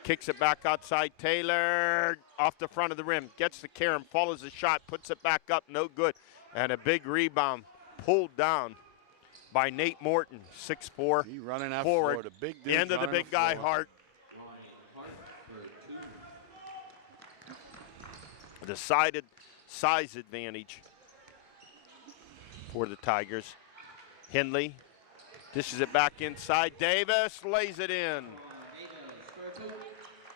Kicks it back outside. Taylor off the front of the rim. Gets the carom, follows the shot, puts it back up, no good. And a big rebound pulled down by Nate Morton, 6'4". He running out forward. The big dude Into the big guy, Hart. A decided size advantage for the Tigers. Henley dishes it back inside. Davis lays it in.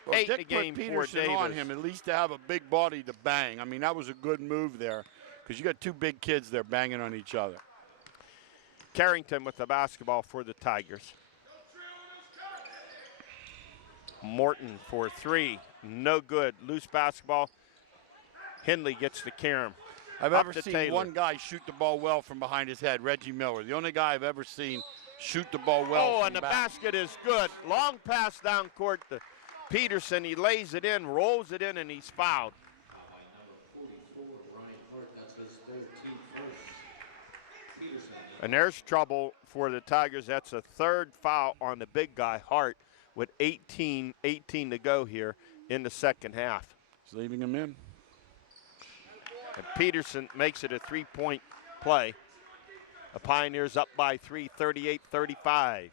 Well, 8 Dick in the game put for Peterson Davis. on him, at least to have a big body to bang. I mean, that was a good move there because you got two big kids there banging on each other. Carrington with the basketball for the Tigers. Morton for three. No good. Loose basketball. Henley gets the carom. I've Up ever to seen Taylor. one guy shoot the ball well from behind his head, Reggie Miller. The only guy I've ever seen shoot the ball well Oh, from and the back. basket is good. Long pass down court to Peterson. He lays it in, rolls it in, and he's fouled. And there's trouble for the Tigers. That's a third foul on the big guy, Hart, with 18 to go here in the second half. He's leaving him in. And Peterson makes it a three-point play. The Pioneers up by 3, 38-35.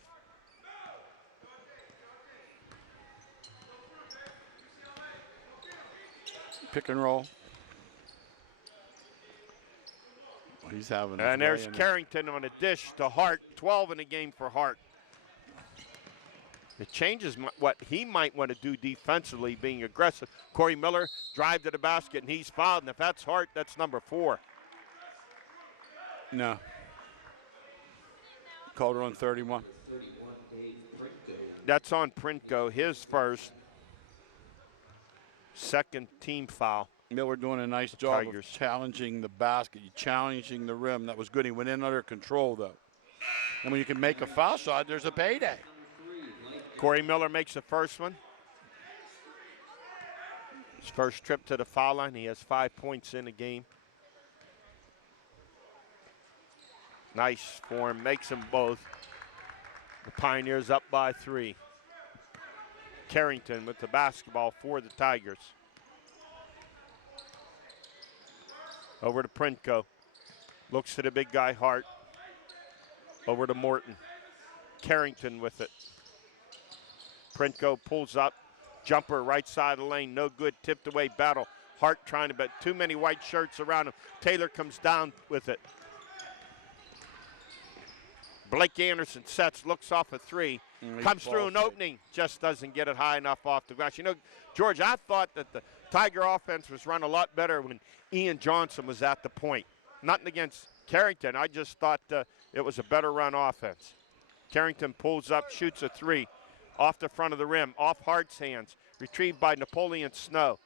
Pick and roll. He's having And there's Carrington on a dish to Hart. 12 in the game for Hart. It changes what he might want to do defensively, being aggressive. Corey Miller drive to the basket, and he's fouled. And if that's Hart, that's number 4. No. Called her on 31. That's on Printko, his first. Second team foul. Miller doing a nice job Tigers. of challenging the basket, challenging the rim. That was good. He went in under control, though. And when you can make a foul shot, there's a payday. Corey Miller makes the first one. His first trip to the foul line. He has 5 points in the game. Nice form, makes them both. The Pioneers up by 3. Carrington with the basketball for the Tigers. Over to Printko. Looks to the big guy, Hart. Over to Morton. Carrington with it. Printko pulls up. Jumper right side of the lane. No good. Tipped away battle. Hart trying to, but too many white shirts around him. Taylor comes down with it. Blake Anderson sets, looks off a 3. Comes through an opening. Just doesn't get it high enough off the glass. You know, George, I thought that the Tiger offense was run a lot better when Ian Johnson was at the point. Nothing against Carrington. I just thought it was a better run offense. Carrington pulls up, shoots a 3. Off the front of the rim, off Hart's hands. Retrieved by Napoleon Snow.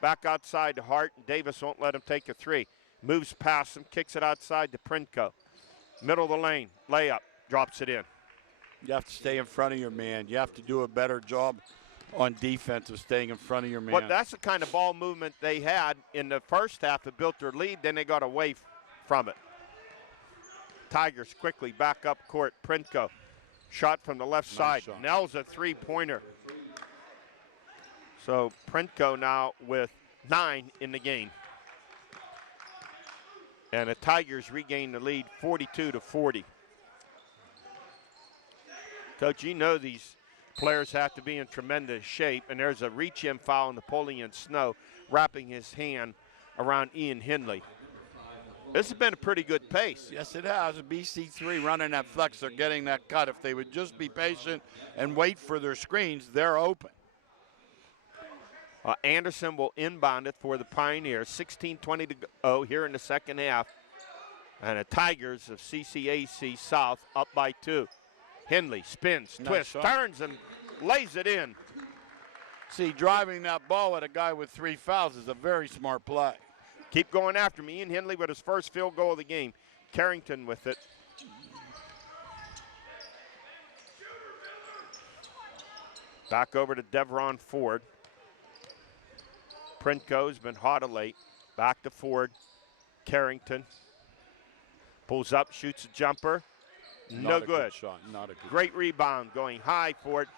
Back outside to Hart, and Davis won't let him take a 3. Moves past him, kicks it outside to Printko. Middle of the lane, layup, drops it in. You have to stay in front of your man. You have to do a better job on defense of staying in front of your man. Well, that's the kind of ball movement they had in the first half that built their lead. Then they got away from it. Tigers quickly back up court. Printko. Shot from the left side. Shot. Nels a three-pointer. So Printko now with 9 in the game. And the Tigers regain the lead 42-40. Coach, you know these Players have to be in tremendous shape, and there's a reach-in foul on Napoleon Snow, wrapping his hand around Ian Hindley. This has been a pretty good pace. Yes, it has. BC3 running that flex, they're getting that cut. If they would just be patient and wait for their screens, they're open. Anderson will inbound it for the Pioneers. 16:20 to go here in the second half. And the Tigers of CCAC South up by 2. Hindley spins, twists, turns, and lays it in. See, driving that ball at a guy with 3 fouls is a very smart play. Keep going after me. Ian Hindley with his first field goal of the game. Carrington with it. Back over to Devron Ford. Printko's been hot of late. Back to Ford. Carrington pulls up, shoots a jumper. No good. Shot. Not a good Great rebound going high for it.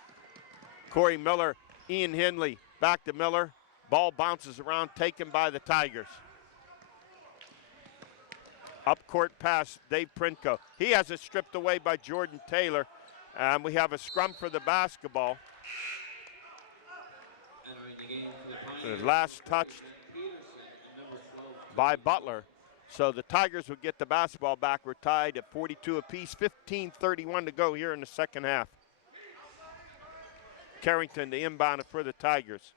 Corey Miller, Ian Hindley, back to Miller. Ball bounces around, taken by the Tigers. Up court pass, Dave Printko. He has it stripped away by Jordan Taylor. And we have a scrum for the basketball. The last touched by Butler. So the Tigers would get the basketball back. We're tied at 42 apiece, 15:31 to go here in the second half. Carrington to inbound it for the Tigers.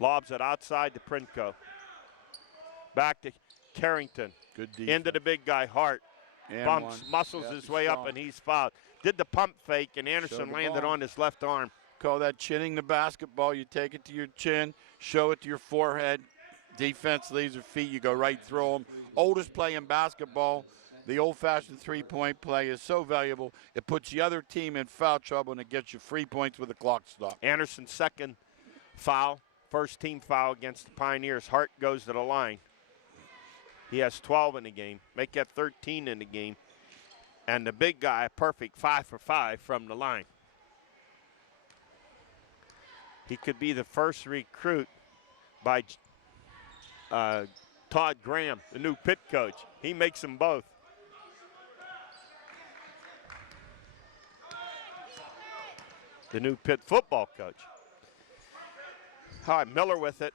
Lobs it outside to Printko. Back to Carrington. Good defense. Into the big guy, Hart. And Bumps, one. muscles Yep, his way up, strong. and he's fouled. Did the pump fake, and Anderson the landed ball. on his left arm. Call that chinning the basketball. You take it to your chin, show it to your forehead. Defense leaves their feet, you go right through them. Oldest play in basketball, the old-fashioned three-point play is so valuable. It puts the other team in foul trouble, and it gets you free points with the clock stop. Anderson's second foul, first team foul against the Pioneers. Hart goes to the line. He has 12 in the game, make that 13 in the game. And the big guy, a perfect 5 for 5 from the line. He could be the first recruit by Todd Graham, the new Pitt coach. He makes them both. The new Pitt football coach. All right, Miller with it.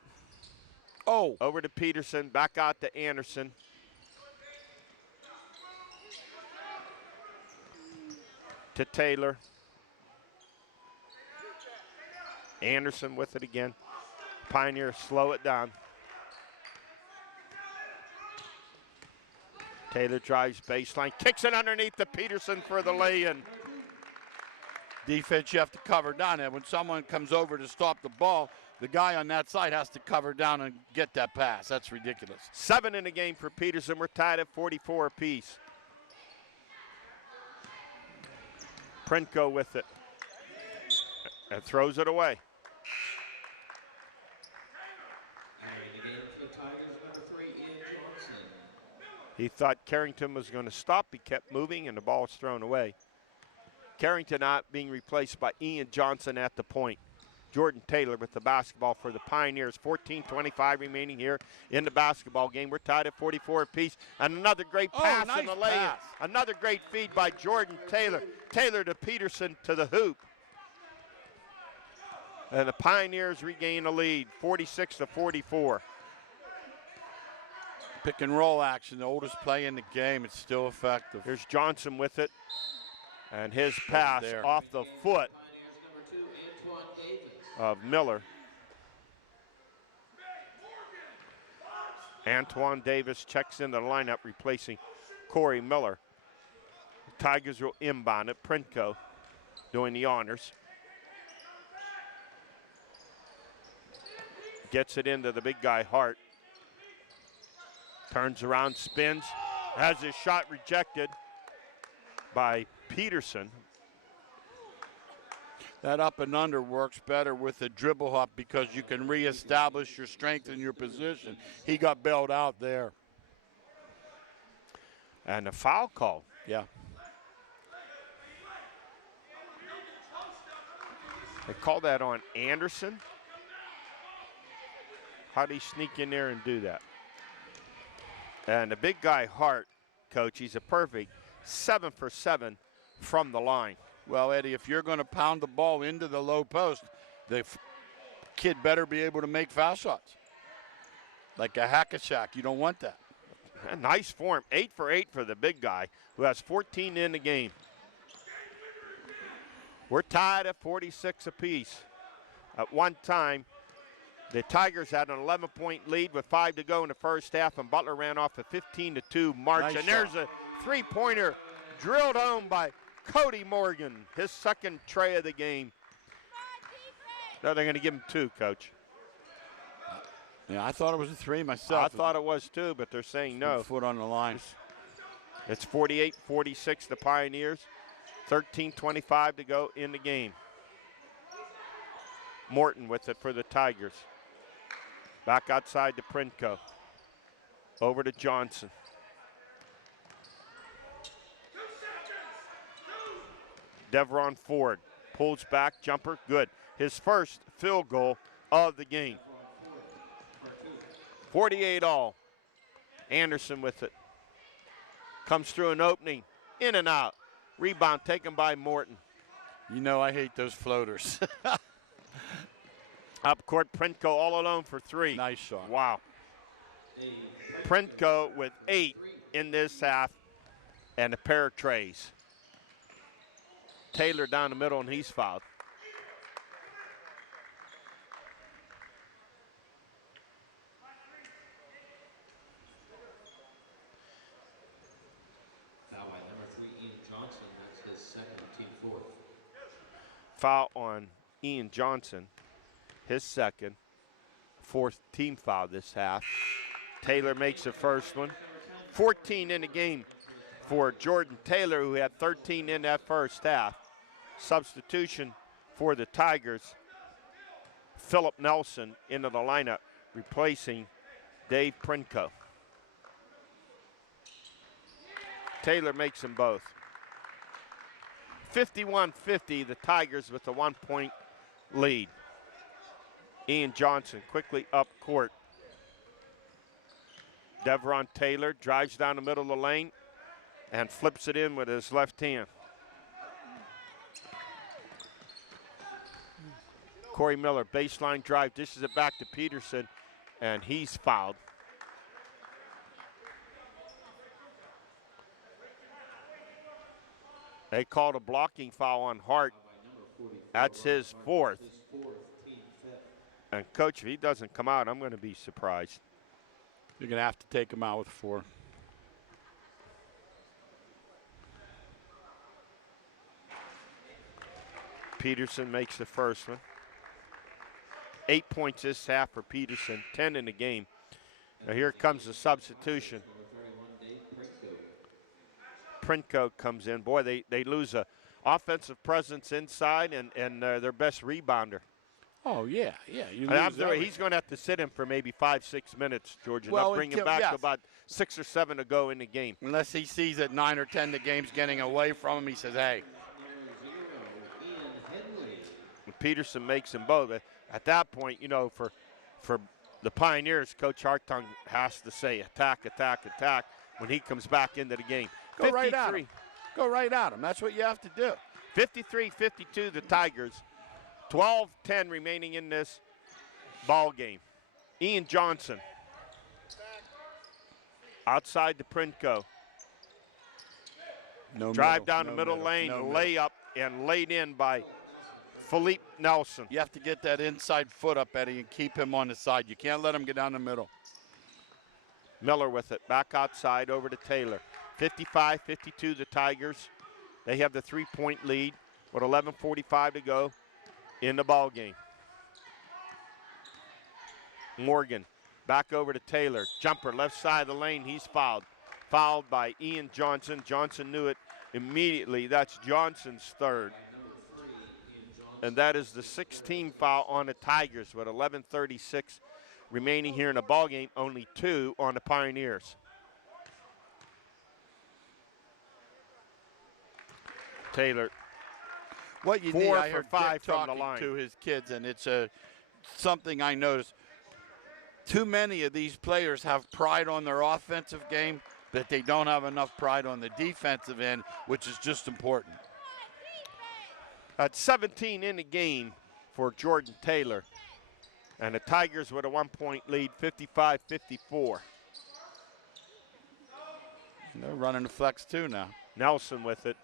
Oh, Over to Peterson, back out to Anderson. To Taylor. Anderson with it again. Pioneers slow it down. Taylor drives baseline, kicks it underneath to Peterson for the lay-in. defense you have to cover down. And when someone comes over to stop the ball, the guy on that side has to cover down and get that pass. That's ridiculous. 7 in the game for Peterson. We're tied at 44 apiece. Printko with it. And throws it away. He thought Carrington was going to stop. He kept moving, and the ball was thrown away. Carrington not being replaced by Ian Johnson at the point. Jordan Taylor with the basketball for the Pioneers. 14:25 remaining here in the basketball game. We're tied at 44 apiece. And another great pass nice in the lay-in. pass. Another great feed by Jordan Taylor. Taylor to Peterson to the hoop. And the Pioneers regain a lead, 46-44. Pick and roll action, the oldest play in the game. It's still effective. Here's Johnson with it. And his pass there. off the foot of Miller. Antoine Davis checks into the lineup, replacing Corey Miller. The Tigers will inbound it. Printko doing the honors. Gets it into the big guy, Hart. Turns around, spins, has his shot rejected by Peterson. That up and under works better with the dribble hop because you can reestablish your strength in your position. He got bailed out there. And a foul call. Yeah. They call that on Anderson. How'd he sneak in there and do that? And the big guy, Hart, coach, he's a perfect 7 for 7 from the line. Well, Eddie, if you're going to pound the ball into the low post, the kid better be able to make foul shots. Like a hack-a-shack. You don't want that. A nice form. 8 for 8 for the big guy, who has 14 in the game. We're tied at 46 apiece. At one time, the Tigers had an 11-point lead with 5 to go in the first half, and Butler ran off a 15-2 march. Nice and there's shot. a three-pointer drilled home by Cody Morgan, his second tray of the game. No, they're going to give him 2, Coach. Yeah, I thought it was a 3 myself. I thought it was too, but they're saying no. Foot on the line. It's 48-46 the Pioneers. 13:25 to go in the game. Morton with it for the Tigers. Back outside to Prinko. Over to Johnson. Devron Ford pulls back, jumper, good. His first field goal of the game. 48 all. Anderson with it. Comes through an opening, in and out. Rebound taken by Morton. You know I hate those floaters. Up court, Prinko all alone for 3. Nice shot. Wow. Prinko with 8 in this half and a pair of trays. Taylor down the middle, and he's fouled. Foul by number 3, Ian Johnson. That's his second, team 4th. Foul on Ian Johnson, his second. 4th team foul this half. Taylor makes the first one. 14 in the game for Jordan Taylor, who had 13 in that first half. Substitution for the Tigers, Philip Nelson into the lineup, replacing Dave Prinko. Taylor makes them both. 51-50, the Tigers with a 1-point lead. Ian Johnson quickly up court. Devron Taylor drives down the middle of the lane and flips it in with his left hand. Corey Miller, baseline drive, dishes it back to Peterson, and he's fouled. They called a blocking foul on Hart. That's his 4th. And Coach, if he doesn't come out, I'm going to be surprised. You're going to have to take him out with 4. Peterson makes the first one. 8 points this half for Peterson, 10 in the game. Now here comes the substitution. Prinko comes in. Boy, they lose a offensive presence inside and their best rebounder. Oh, yeah. You He's going to have to sit him for maybe 5-6 minutes, George, and Well, they'll bring him back to about 6 or 7 to go in the game. Unless he sees at 9 or 10 the game's getting away from him, he says, hey. And Peterson makes them both. At that point, you know, for the Pioneers, Coach Hartung has to say attack, attack, attack when he comes back into the game. Go right at him. Go right at him. That's what you have to do. 53-52, the Tigers. 12-10 remaining in this ball game. Ian Johnson. Outside to Prinko. Drive down the middle lane, layup, and laid in by Philippe Nelson. You have to get that inside foot up, Eddie, and keep him on the side. You can't let him get down the middle. Miller with it, back outside over to Taylor. 55-52, the Tigers. They have the 3-point lead with 11:45 to go in the ball game. Morgan back over to Taylor. Jumper left side of the lane. He's fouled. Fouled by Ian Johnson. Johnson knew it immediately. That's Johnson's 3rd. And that is the 16th foul on the Tigers with 11:36 remaining here in the ball game. Only 2 on the Pioneers. Taylor. What you 4 need, I for heard 5 Dick from the talking line to his kids, and it's something I noticed. Too many of these players have pride on their offensive game, but they don't have enough pride on the defensive end, which is just important. At 17 in the game for Jordan Taylor. And the Tigers with a 1-point lead, 55-54. They're running the flex too now. Nelson with it.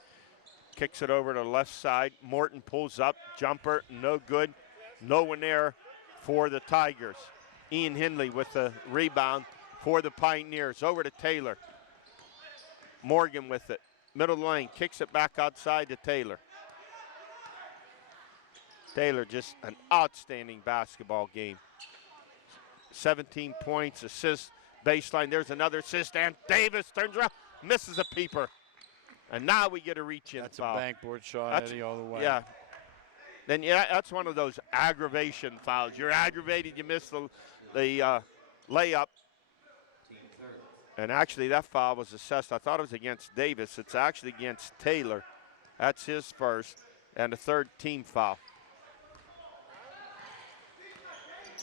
Kicks it over to the left side. Morton pulls up. Jumper, no good. No one there for the Tigers. Ian Hindley with the rebound for the Pioneers. Over to Taylor. Morgan with it. Middle lane. Kicks it back outside to Taylor. Taylor, just an outstanding basketball game. 17 points, assist, baseline. There's another assist, and Davis turns around, misses a peeper. And now we get a reach-in foul. That's a backboard shot, Eddie, all the way. Yeah. Then, yeah, that's one of those aggravation fouls. You're aggravated, you miss the layup. And actually, that foul was assessed. I thought it was against Davis. It's actually against Taylor. That's his first, and a third team foul.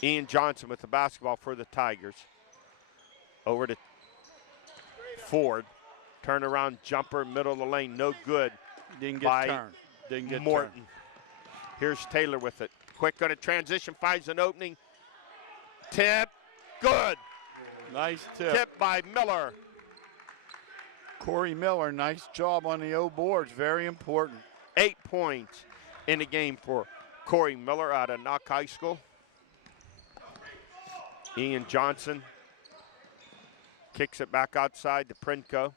Ian Johnson with the basketball for the Tigers. Over to Ford. Turnaround jumper, middle of the lane, no good. Didn't get turned. Didn't get Morton. turned. Here's Taylor with it. Quick on a transition, finds an opening. Tip, good. Nice tip. Tip by Miller. Corey Miller, nice job on the O boards. Very important. 8 points in the game for Corey Miller out of Knock High School. Ian Johnson kicks it back outside to Prinko.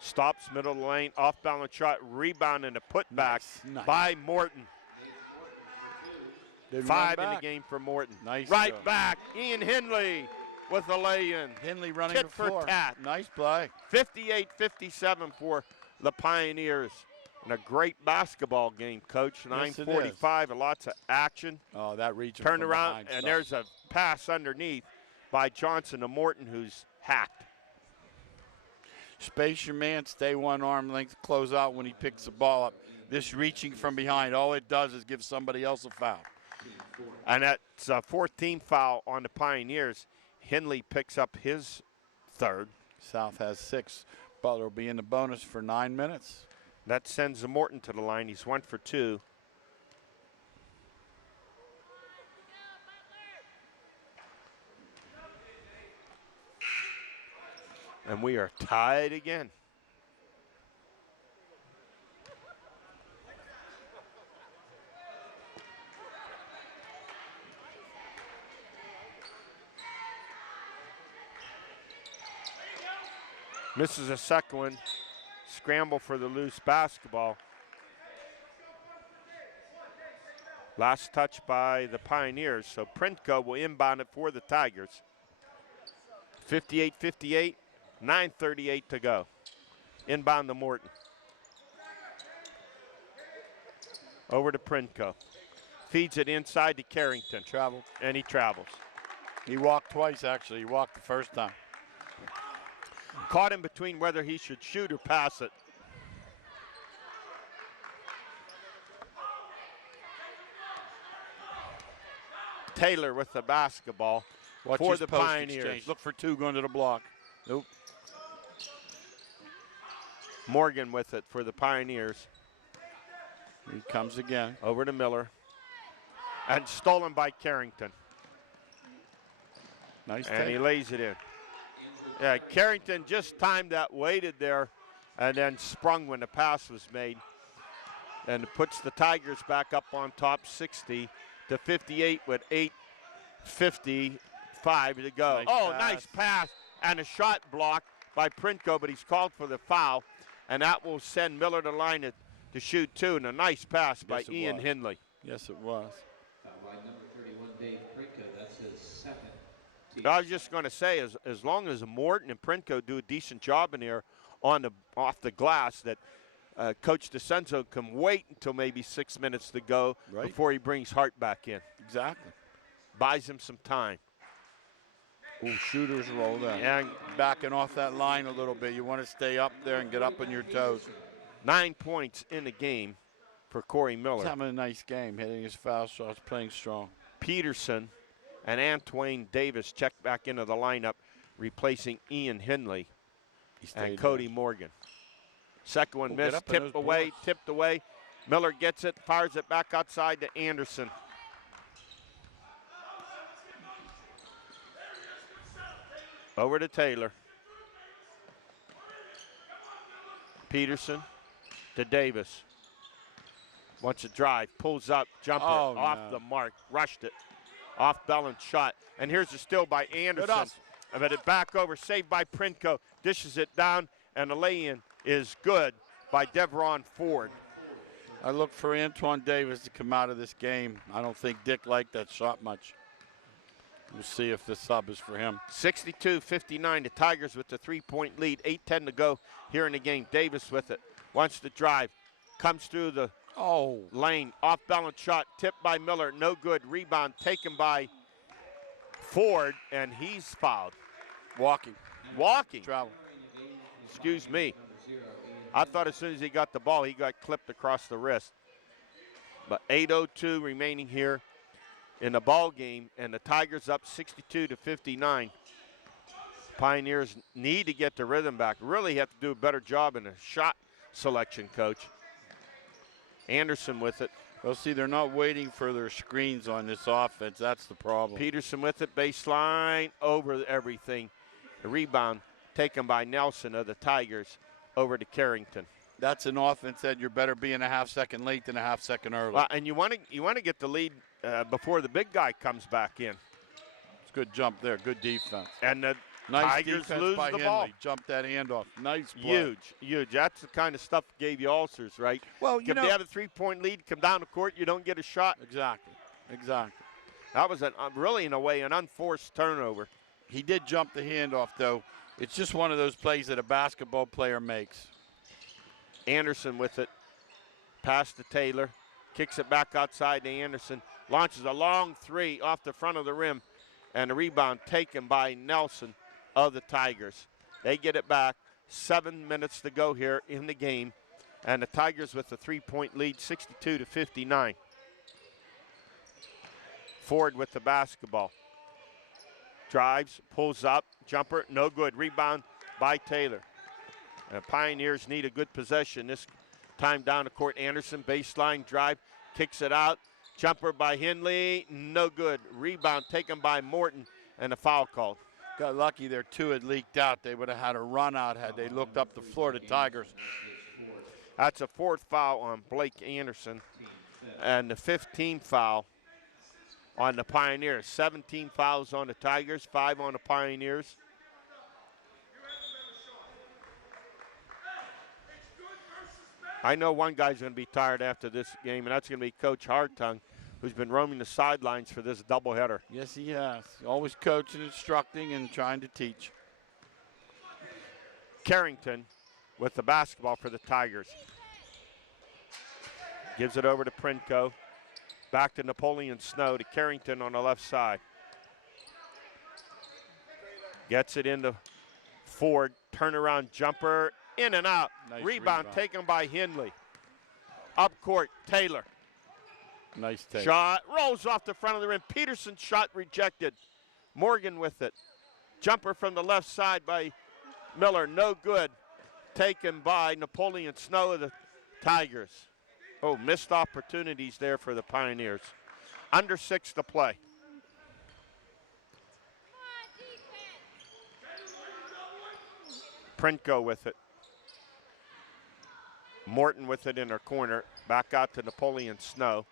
Stops middle of the lane, off balance shot, rebound and a putback by Morton. Didn't 5 in the game for Morton. Nice. Right back, Ian Hindley with the lay-in. Hindley running Tit the floor. for tat. Nice play. 58-57 for the Pioneers. And a great basketball game, Coach. Yes, 9:45 and lots of action. Oh, that reach. Turn around, and there's a pass underneath by Johnson to Morton, who's hacked. Space your man, stay one arm length, close out when he picks the ball up. This reaching from behind, all it does is give somebody else a foul. And that's a fourth team foul on the Pioneers. Hindley picks up his third. South has 6. Butler will be in the bonus for 9 minutes. That sends Morton to the line. He's 1 for 2. And we are tied again. Misses a second one. Scramble for the loose basketball. Last touch by the Pioneers, so Printko will inbound it for the Tigers. 58-58, 9:38 to go. Inbound to Morton. Over to Printko. Feeds it inside to Carrington. Travel. And he travels. He walked twice, actually. He walked the first time. Caught him between whether he should shoot or pass it. Taylor with the basketball for the Pioneers. Exchange. Look for 2 going to the block. Nope. Morgan with it for the Pioneers. He comes again. Over to Miller. And stolen by Carrington. Nice And take. he lays it in. Yeah, Carrington just timed that, waited there, and then sprung when the pass was made. And it puts the Tigers back up on top 60-58 with 8:55 to go. Nice pass and a shot blocked by Printko, but he's called for the foul. And that will send Miller to line it to shoot 2. And a nice pass by Ian Hindley. Yes, it was. By number 31, Dave Prinko, that's his second. I was just going to say, as long as Morton and Printko do a decent job in here off the glass, that Coach DeCenzo can wait until maybe 6 minutes to go before he brings Hart back in. Exactly. Buys him some time. Ooh, shooters roll down. And backing off that line a little bit. You want to stay up there and get up on your toes. 9 points in the game for Corey Miller. He's having a nice game, hitting his foul shots, playing strong. Peterson and Antwain Davis check back into the lineup, replacing Ian Hindley and Cody Morgan. Second one Get missed, up in those boards. tipped away. Miller gets it, fires it back outside to Anderson. Over to Taylor. Peterson to Davis. Wants to drive, pulls up, jumper off the mark, rushed it. Off balance shot. And here's a steal by Anderson. But it back over, saved by Prinko. Dishes it down, and the lay-in is good by Devron Ford. I look for Antoine Davis to come out of this game. I don't think Dick liked that shot much. We'll see if the sub is for him. 62-59, the Tigers with the 3-point lead. 8:10 to go here in the game. Davis with it, wants to drive, comes through the lane, off balance shot, tipped by Miller, no good. Rebound taken by Ford, and he's fouled. Walking. Travel. Excuse me. I thought as soon as he got the ball, he got clipped across the wrist. But 8:02 remaining here in the ball game, and the Tigers up 62-59. Pioneers need to get the rhythm back. Really have to do a better job in the shot selection, Coach. Anderson with it. Well, see, they're not waiting for their screens on this offense. That's the problem. Peterson with it, baseline, over everything. The rebound taken by Nelson of the Tigers over to Carrington. That's an offense that you're better being a half-second late than a half-second early. Well, and you want to get the lead before the big guy comes back in. It's a good jump there, good defense. And the nice Tigers defense lose by the Henley. ball. Jump that handoff. Nice play. Huge. That's the kind of stuff that gave you ulcers, right? Well, if they have a 3-point lead, come down the court, you don't get a shot. Exactly. That was really, in a way, an unforced turnover. He did jump the handoff, though. It's just one of those plays that a basketball player makes. Anderson with it. Pass to Taylor. Kicks it back outside to Anderson. Launches a long three off the front of the rim. And a rebound taken by Nelson of the Tigers. They get it back. 7 minutes to go here in the game. And the Tigers with the 3-point lead, 62-59. Ford with the basketball. Drives, pulls up, jumper, no good. Rebound by Taylor. And Pioneers need a good possession. This time down the court, Anderson, baseline drive, kicks it out. Jumper by Henley, no good. Rebound taken by Morton, and a foul called. Got lucky there, two had leaked out. They would have had a run out had they looked up the floor to Tigers. That's a 4th foul on Blake Anderson, and the 15th foul on the Pioneers. 17 fouls on the Tigers, 5 on the Pioneers. I know one guy's going to be tired after this game, and that's going to be Coach Hartung, who's been roaming the sidelines for this doubleheader. Yes, he has. Always coaching, instructing, and trying to teach. Carrington with the basketball for the Tigers. Gives it over to Prinko. Back to Napoleon Snow to Carrington on the left side. Gets it into Ford. Turnaround jumper. In and out. Nice Rebound taken by Henley. Up court, Taylor. Nice take. Shot. Rolls off the front of the rim. Peterson's shot rejected. Morgan with it. Jumper from the left side by Miller. No good. Taken by Napoleon Snow of the Tigers. Oh, missed opportunities there for the Pioneers. Under 6 to play. Prinko with it. Morton with it in her corner. Back out to Napoleon Snow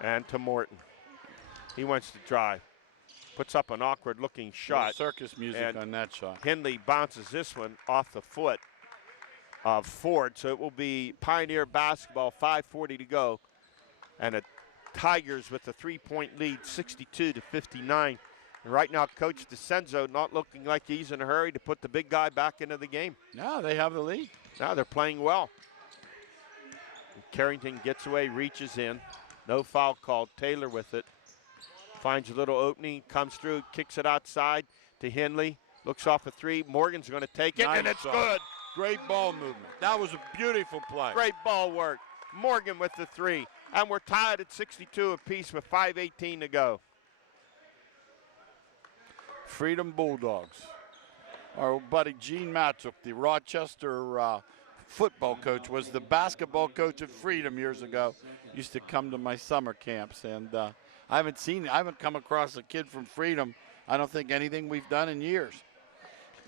and to Morton. He wants to drive. Puts up an awkward looking shot. Circus music on that shot. Henley bounces this one off the foot of Ford. So it will be Pioneer basketball, 5:40 to go. And the Tigers with the 3-point lead, 62-59. And right now, Coach DeCenzo not looking like he's in a hurry to put the big guy back into the game. No, they have the lead. Now they're playing well. Carrington gets away, reaches in. No foul called. Taylor with it. Finds a little opening, comes through, kicks it outside to Henley. Looks off a three. Morgan's going to take it, and it's good. Great ball movement. That was a beautiful play. Great ball work. Morgan with the three. And we're tied at 62 apiece with 5:18 to go. Freedom Bulldogs. Our buddy Gene Matchuk, the Rochester football coach, was the basketball coach at Freedom years ago. Used to come to my summer camps, and I haven't come across a kid from Freedom, I don't think, anything we've done in years.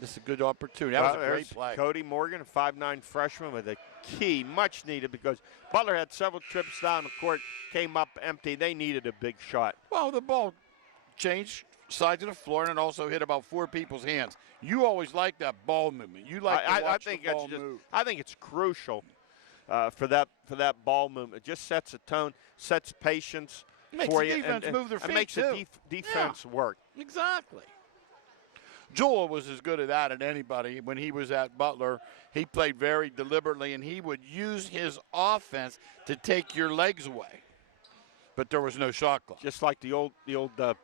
This is a good opportunity. That was a great play. Cody Morgan, a 5'9" freshman with a key, much needed, because Butler had several trips down the court, came up empty. They needed a big shot. Well, the ball changed sides of the floor, and it also hit about 4 people's hands. You always like that ball movement. You like to watch the ball move. I think it's crucial for that ball movement. It just sets a tone, sets patience for you. Makes the defense move their feet, and makes the defense work. Exactly. Joel was as good at that as anybody. When he was at Butler, he played very deliberately, and he would use his offense to take your legs away. But there was no shot clock. Just like the old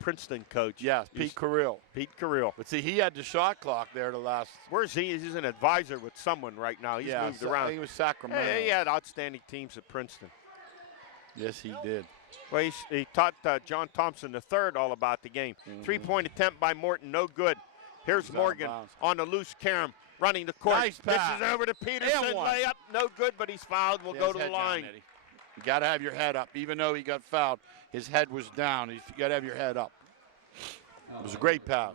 Princeton coach. Yes, Pete Carrill. Pete Carrill. But see, he had the shot clock there the last. Where's he? He's an advisor with someone right now. He's moved around. He was Sacramento. Hey, he had outstanding teams at Princeton. Yes, he did. Well, he taught John Thompson III all about the game. 3-point attempt by Morton, no good. Here's Morgan on the loose carom, running the court. Nice pass. This is over to Peterson. Layup, no good, but he's fouled. We'll go to the line. You got to have your head up. Even though he got fouled, his head was down. You got to have your head up. It was a great pass.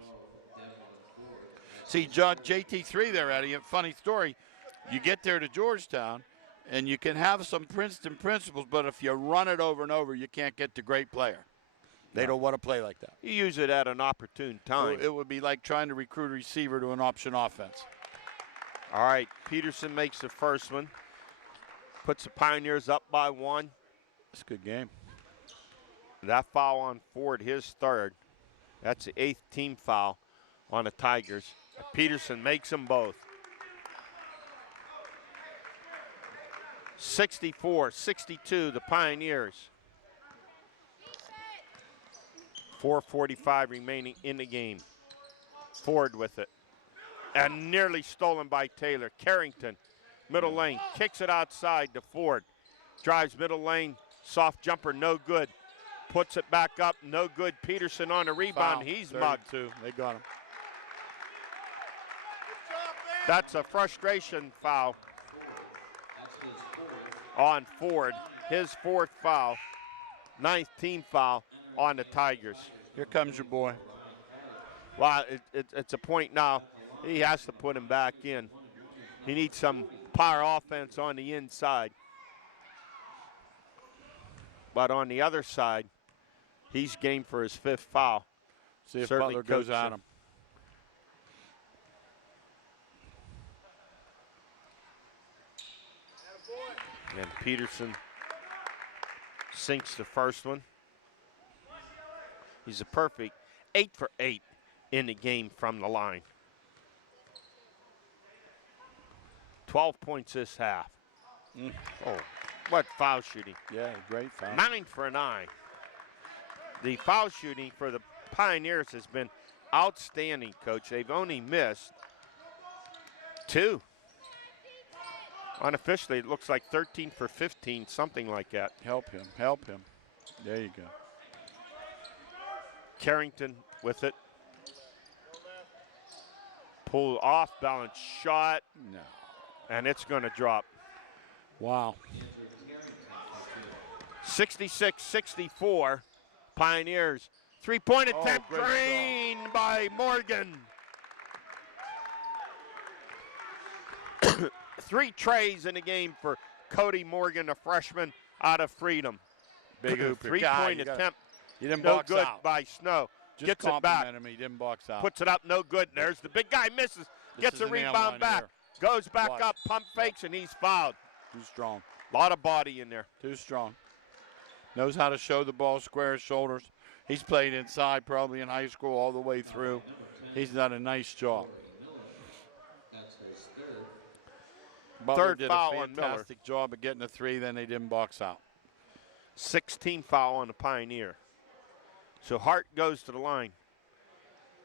See, John, JT3 there, Eddie. A funny story. You get there to Georgetown, and you can have some Princeton principles, but if you run it over and over, you can't get the great player. They don't want to play like that. You use it at an opportune time. It would be like trying to recruit a receiver to an option offense. All right, Peterson makes the first one. Puts the Pioneers up by 1. It's a good game. That foul on Ford, his third. That's the 8th team foul on the Tigers. Peterson makes them both. 64-62, the Pioneers. 4:45 remaining in the game. Ford with it. And nearly stolen by Taylor. Carrington, middle lane, kicks it outside to Ford. Drives middle lane, soft jumper, no good. Puts it back up, no good. Peterson on a rebound. Foul. He's mugged. They got him. That's a frustration foul on Ford. His 4th foul, 9th team foul on the Tigers. Here comes your boy. Well, it's a point now. He has to put him back in. He needs some power offense on the inside. But on the other side, he's game for his 5th foul. See if Certainly Butler goes at him. And Peterson sinks the first one. He's a perfect 8 for 8 in the game from the line. 12 points this half. Oh, what foul shooting. Yeah, great foul. 9 for 9. The foul shooting for the Pioneers has been outstanding, Coach. They've only missed 2. Unofficially, it looks like 13 for 15, something like that. Help him, help him. There you go. Carrington with it. Pull off balance shot. No. And it's going to drop. Wow. 66-64. Pioneers. 3-point attempt drained by Morgan. 3 trays in the game for Cody Morgan, a freshman out of Freedom. Big hooper. 3-point attempt. You didn't No box good out. by Snow. Just gets it back. him. He didn't box out. Puts it up, no good. There's the big guy, misses. Gets a rebound back. Here. Goes back up, pump fakes, and he's fouled. Too strong. A lot of body in there. Too strong. Knows how to show the ball, square his shoulders. He's played inside probably in high school all the way through. He's done a nice job. Butler Third did foul a on Miller. fantastic job of getting a 3, then they didn't box out. 16 foul on the Pioneer. So Hart goes to the line.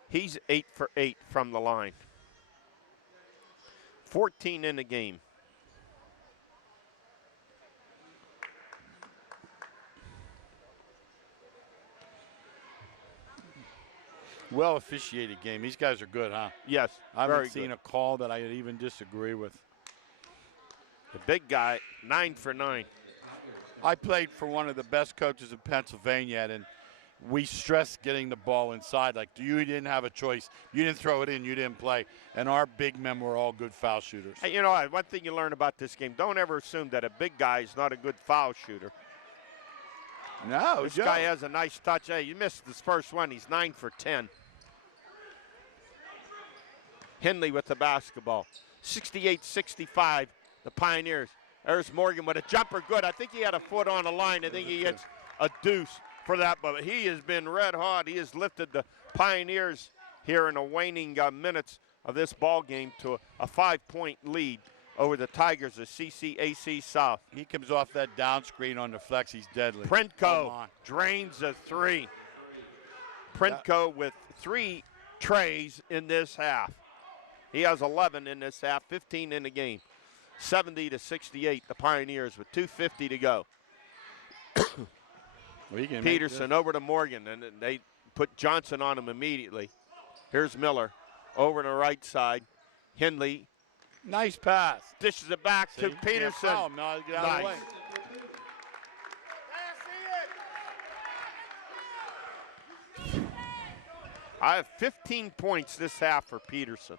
He's 8 for 8 from the line. 14 in the game. Well officiated game. These guys are good, huh? Yes, I very haven't seen good. a call that I even disagree with. The big guy, 9 for 9. I played for one of the best coaches in Pennsylvania, and we stressed getting the ball inside. Like, you didn't have a choice. You didn't throw it in, you didn't play. And our big men were all good foul shooters. Hey, you know, one thing you learn about this game, don't ever assume that a big guy is not a good foul shooter. No, This guy has a nice touch. Hey, you missed this first one. He's 9 for 10. Henley with the basketball. 68-65, the Pioneers. There's Morgan with a jumper, good. I think he had a foot on the line. I think he hits a deuce for that, but he has been red hot. He has lifted the Pioneers here in the waning minutes of this ball game to a 5-point lead over the Tigers of CCAC South. He comes off that down screen on the flex. He's deadly. Prentko drains a 3. Prentko with 3 trays in this half. He has 11 in this half, 15 in the game. 70-68, the Pioneers with 2:50 to go. Peterson over to Morgan, and they put Johnson on him immediately. Here's Miller over to the right side. Henley. Nice pass. Dishes it back to Peterson. No, get out of the way. I have 15 points this half for Peterson.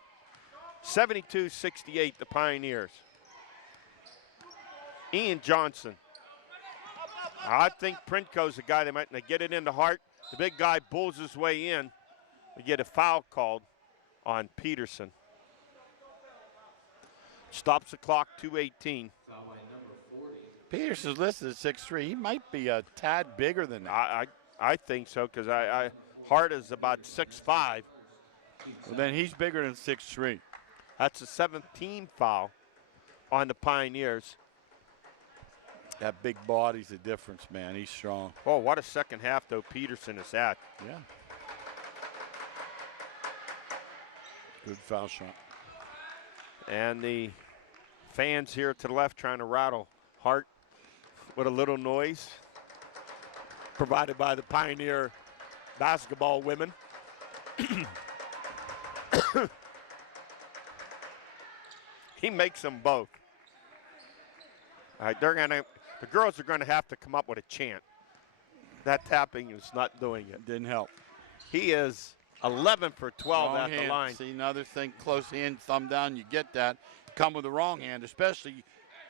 72-68, the Pioneers. Ian Johnson. I think Prentko's the guy that might get it into Hart. The big guy bulls his way in. We get a foul called on Peterson. Stops the clock, 2:18. Peterson's listed at 6'3". He might be a tad bigger than that. I think so, because Hart is about 6'5". Well, then he's bigger than 6'3". That's a 17 foul on the Pioneers. That big body's the difference, man. He's strong. Oh, what a second half, though, Peterson is at. Yeah. Good foul shot. And the fans here to the left trying to rattle Hart with a little noise provided by the Pioneer basketball women. He makes them both. All right, the girls are gonna have to come up with a chant. That tapping is not doing it. Didn't help. He is 11 for 12 wrong at hand. the line. See, another thing, close hand, thumb down, you get that. Come with the wrong hand, especially,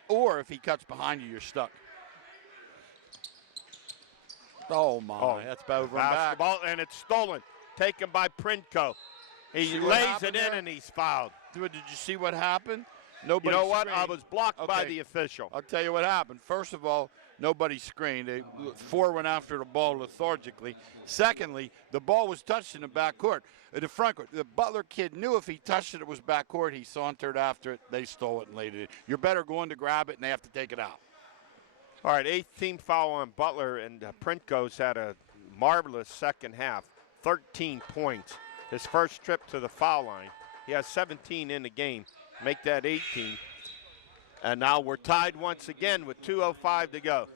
or if he cuts behind you, you're stuck. Oh, my. That's over basketball, and it's stolen. Taken by Prentko. He lays it in, and he's fouled. Did you see what happened? Nobody You know what? screened. I was blocked by the official. I'll tell you what happened. First of all, nobody screened. 4 went after the ball lethargically. Secondly, the ball was touched in the backcourt. The front court. The Butler kid knew if he touched it, it was backcourt. He sauntered after it. They stole it and laid it in. You're better going to grab it, and they have to take it out. All right, 8th team foul on Butler, and Prentko's had a marvelous second half. 13 points. His first trip to the foul line. He has 17 in the game. Make that 18. And now we're tied once again with 2:05 to go.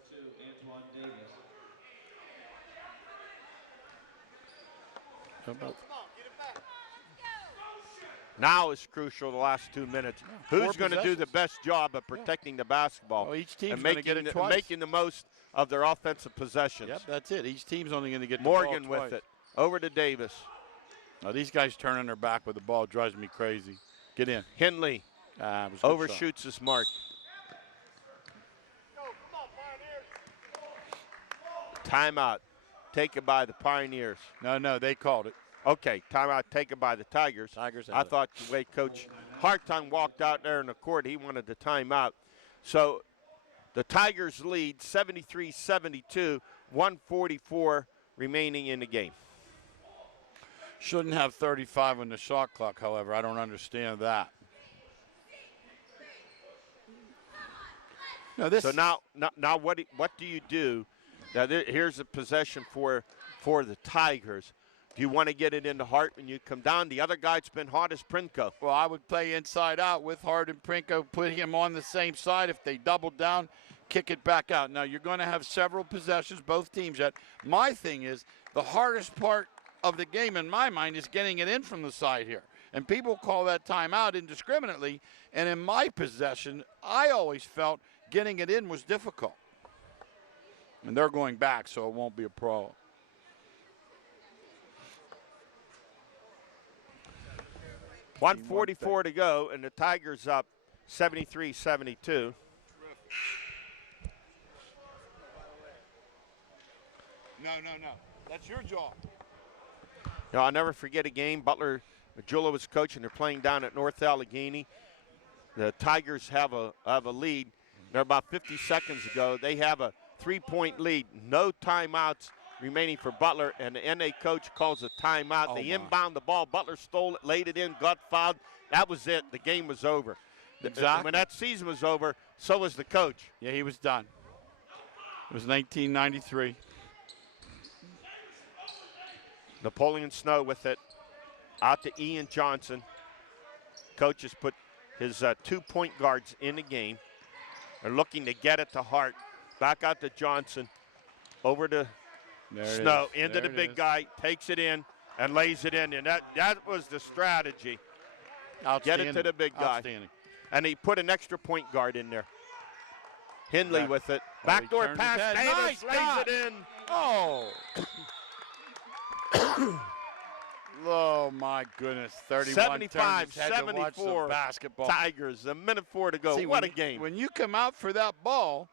Now is crucial, the last 2 minutes. Who's going to do the best job of protecting the basketball? Well, each team's and going to get it twice. Making the most of their offensive possessions. Yep, that's it. Each team's only going to get Morgan the ball twice. with it. Over to Davis. Now, these guys turning their back with the ball drives me crazy. Get in. Henley overshoots his mark. Timeout taken by the Pioneers. No, they called it. Okay, timeout taken by the Tigers. I thought the way Coach Hartung walked out there in the court, he wanted the timeout. So the Tigers lead 73-72, 1:44 remaining in the game. Shouldn't have 35 on the shot clock, however. I don't understand that. So now what do you do? Now here's a possession for the Tigers. Do you want to get it into Hart when you come down? The other guy's been hot as Prentko. Well, I would play inside out with Hart and Prentko, put him on the same side. If they double down, kick it back out. Now, you're going to have several possessions, both teams yet. My thing is, the hardest part of the game in my mind is getting it in from the side here. And people call that timeout indiscriminately. And in my possession, I always felt getting it in was difficult. And they're going back, so it won't be a problem. .144 to go, and the Tigers up 73-72. No. That's your job. You know, I'll never forget a game. Butler, Majula was coaching. They're playing down at North Allegheny. The Tigers have a lead. They're about 50 seconds ago. They have a 3-point lead. No timeouts remaining for Butler, and the NA coach calls a timeout. They inbound the ball. Butler stole it, laid it in, got fouled. That was it. The game was over. Exactly. When that season was over, so was the coach. Yeah, he was done. It was 1993. Napoleon Snow with it. Out to Ian Johnson. Coach has put his 2 point guards in the game. They're looking to get it to Hart. Back out to Johnson. Over to Snow. Into the big guy. Takes it in and lays it in. And that was the strategy. Get it to the big guy. And he put an extra point guard in there. Hindley with it. Backdoor pass. Davis lays it in. Oh. Oh, my goodness. 75-74 basketball. Tigers. 1:04 to go. See, what a game. When you come out for that ball,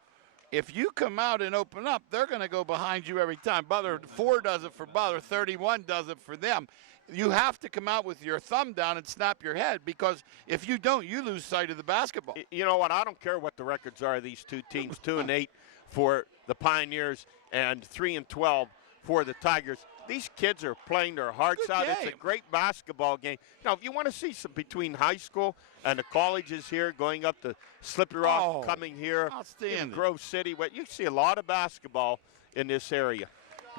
if you come out and open up, they're going to go behind you every time. Butler, 4 does it for Butler. 31 does it for them. You have to come out with your thumb down and snap your head, because if you don't, you lose sight of the basketball. You know what? I don't care what the records are of these two teams. 2-8 for the Pioneers and 3-12 for the Tigers. These kids are playing their hearts out. It's a great basketball game. Now, if you want to see some between high school and the colleges here, going up to Slippery Rock, coming here in Grove City, you see a lot of basketball in this area.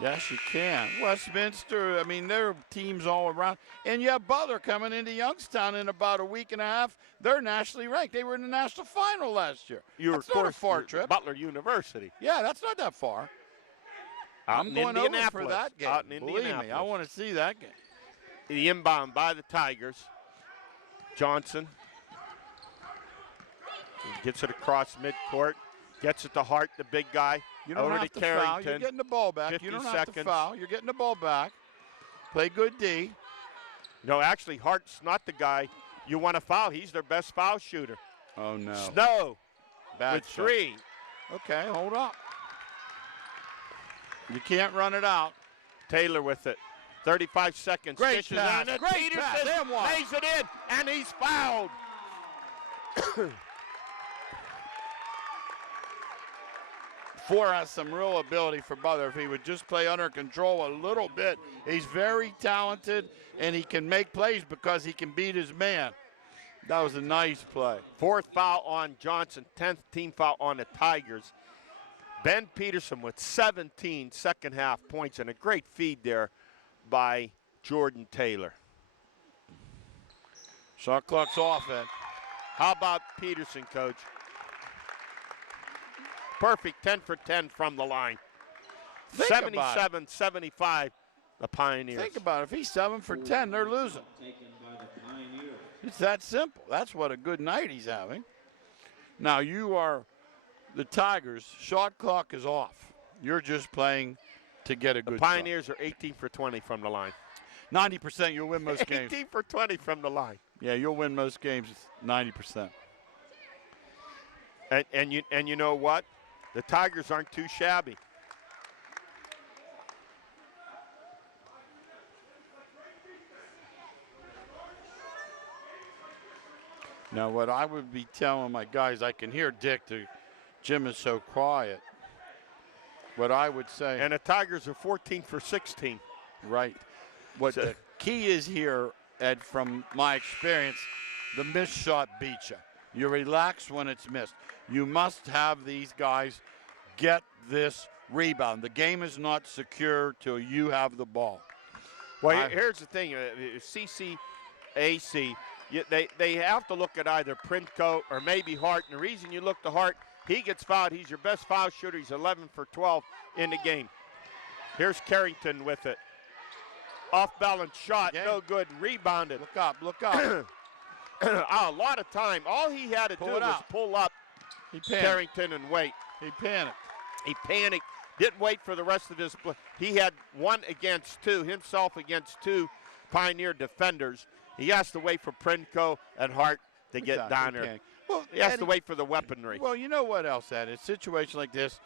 Yes, you can. Westminster, I mean, there are teams all around. And you have Butler coming into Youngstown in about a week and a half. They're nationally ranked. They were in the national final last year. That's not a far trip. Butler University. Yeah, that's not that far. I'm going over for that game. Out in Believe me, I want to see that game. The inbound by the Tigers. Johnson gets it across midcourt. Gets it to Hart, the big guy. You don't have to foul. You're getting the ball back. You don't have to foul. You're getting the ball back. Play good D. No, actually, Hart's not the guy you want to foul. He's their best foul shooter. Oh, no. Snow with 3. Okay, hold up. You can't run it out. Taylor with it. 35 seconds. Great pass. Great pass. Lays it in, and he's fouled. Four has some real ability for Butler. If he would just play under control a little bit, he's very talented, and he can make plays because he can beat his man. That was a nice play. 4th foul on Johnson, 10th team foul on the Tigers. Ben Peterson with 17 second half points and a great feed there by Jordan Taylor. Shot clock's off, Ed. How about Peterson, Coach? Perfect, 10 for 10 from the line. 77-75, the Pioneers. Think about it. If he's 7 for 10, they're losing. It's that simple. That's what a good night he's having. Now, you are the Tigers. Shot clock is off. You're just playing to get a good The Pioneers are 18 for 20 from the line. 90%, you'll win most games. 18 for 20 from the line. Yeah, you'll win most games 90%. And you know what? The Tigers aren't too shabby. Now, what I would be telling my guys, I can hear Dick, Jim is so quiet. What I would say. And the Tigers are 14 for 16. Right. What the key is here, Ed, from my experience, the missed shot beats you. You relax when it's missed. You must have these guys get this rebound. The game is not secure till you have the ball. Well, here's the thing. CCAC, they have to look at either Printco or maybe Hart. And the reason you look to Hart, he gets fouled. He's your best foul shooter. He's 11 for 12 in the game. Here's Carrington with it. Off-balance shot, Again. no good, rebounded. Look up, look up. A lot of time. All he had to do was pull up He panicked. Carrington and wait. He panicked. He panicked, didn't wait for the rest of his play. He had 1 against 2, himself against 2 Pioneer defenders. He has to wait for Princo and Hart to get down there. Well, He has to wait for the weaponry. Well, you know what else, Ed? In a situation like this,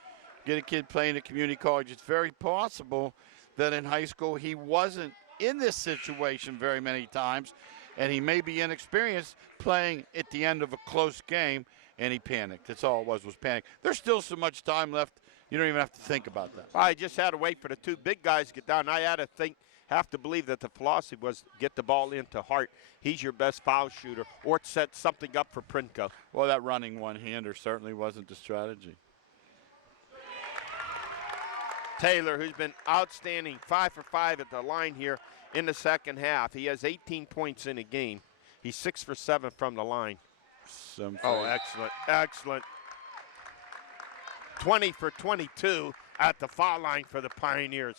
get a kid playing at community college, it's very possible that in high school he wasn't in this situation very many times, and he may be inexperienced playing at the end of a close game, and he panicked. That's all it was panic. There's still so much time left, you don't even have to think about that. I just had to wait for the 2 big guys to get down. I had to have to believe that the philosophy was get the ball into Hart. He's your best foul shooter, or set something up for Princo. Well, that running one-hander certainly wasn't the strategy. Taylor, who's been outstanding, 5 for 5 at the line here in the second half. He has 18 points in a game. He's 6 for 7 from the line. Oh, excellent, excellent. 20 for 22 at the foul line for the Pioneers.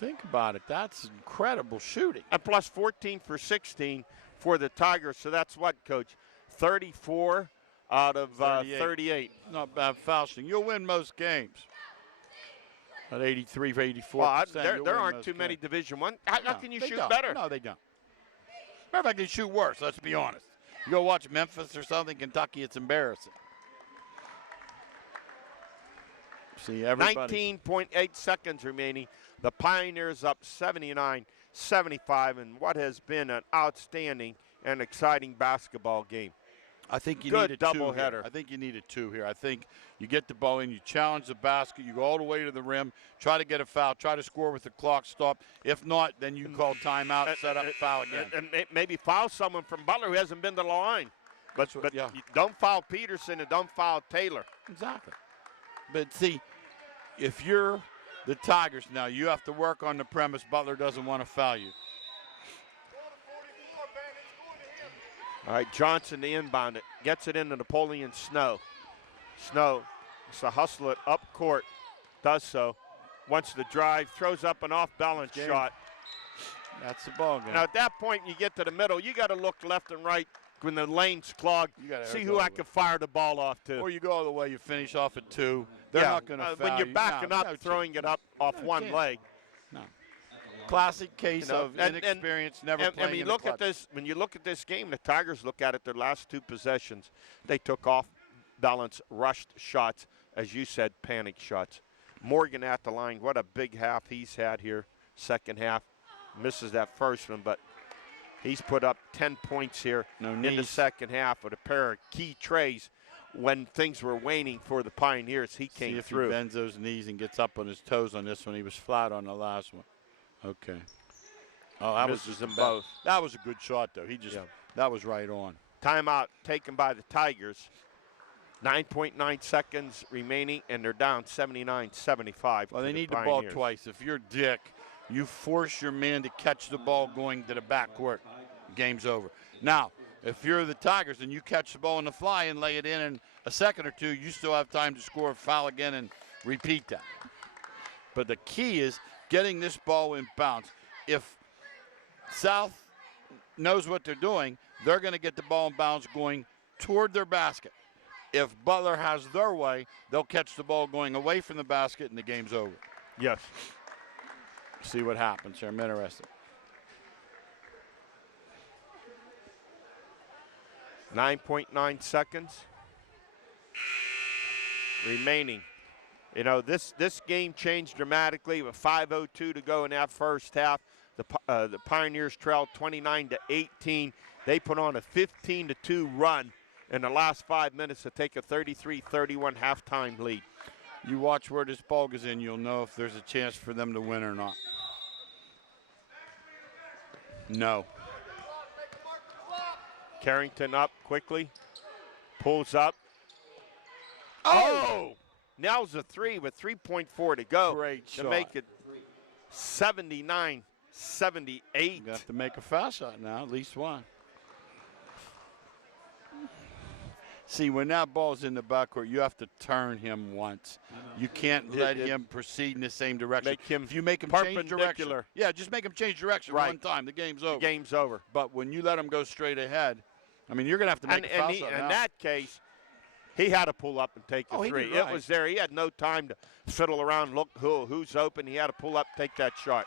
Think about it. That's incredible shooting. And plus 14 for 16 for the Tigers. So that's what, Coach? 34 out of 38. Not bad foul shooting. You'll win most games. At 83 for 84%. Well, there aren't too many Division I. How can you shoot better? No, they don't. Matter of fact, they shoot worse, let's be honest. You go watch Memphis or something, Kentucky, it's embarrassing. See, everybody. 19.8 seconds remaining. The Pioneers up 79-75 in what has been an outstanding and exciting basketball game. I think you Good need a doubleheader. Here. I think you need a 2 here. I think you get the ball in, you challenge the basket, you go all the way to the rim, try to get a foul, try to score with the clock stopped. If not, then you call timeout, set up, foul again. And maybe foul someone from Butler who hasn't been to the line. But yeah. Don't foul Peterson and don't foul Taylor. Exactly. But see, if you're the Tigers now, you have to work on the premise Butler doesn't want to foul you. All right, Johnson, the inbound, gets it into Napoleon Snow. Snow wants to hustle it up court, does so. Wants to drive, throws up an off-balance shot. That's the ball game. Now, at that point, you get to the middle. You got to look left and right when the lane's clogged. See who I can fire the ball off to. Or you go all the way, you finish off at 2. They're not going to foul when you're you. backing up, throwing it up off one leg. No. Classic case of inexperience, never playing when you look at this, when you look at this game, the Tigers look at it. Their last 2 possessions, they took off balance, rushed shots, as you said, panic shots. Morgan at the line. What a big half he's had here. Second half, misses that first one, but he's put up 10 points here in the second half with a pair of key trays. When things were waning for the Pioneers, he came through. He bends those knees and gets up on his toes on this one. He was flat on the last one. Okay. Oh, that was them both. That was a good shot, though. That was right on. Timeout taken by the Tigers. 9.9 seconds remaining, and they're down 79-75. Well, they need the ball twice. If you're Dick, you force your man to catch the ball going to the backcourt. Game's over. Now, if you're the Tigers and you catch the ball on the fly and lay it in a second or 2, you still have time to score a foul again and repeat that. But the key is getting this ball in bounds. If South knows what they're doing, they're going to get the ball in bounds going toward their basket. If Butler has their way, they'll catch the ball going away from the basket and the game's over. Yes. See what happens here. I'm interested. 9.9 seconds remaining. You know, this game changed dramatically with 5:02 to go in that first half. The Pioneers trailed 29-18. They put on a 15-2 run in the last 5 minutes to take a 33-31 halftime lead. You watch where this ball goes in, you'll know if there's a chance for them to win or not. No. Carrington up quickly, pulls up. Oh! Nails a 3 with 3.4 to go. Great shot. To make it 79-78. You have to make a foul shot now, at least one. See, when that ball's in the backcourt, you have to turn him once. You can't let him proceed in the same direction. Make him if you make him change direction, yeah, just make him change direction one time. The game's over. The game's over. But when you let him go straight ahead, I mean, you're going to have to make a foul shot now. In that case, he had to pull up and take the three. Right. It was there. He had no time to fiddle around, look who's open. He had to pull up, take that shot.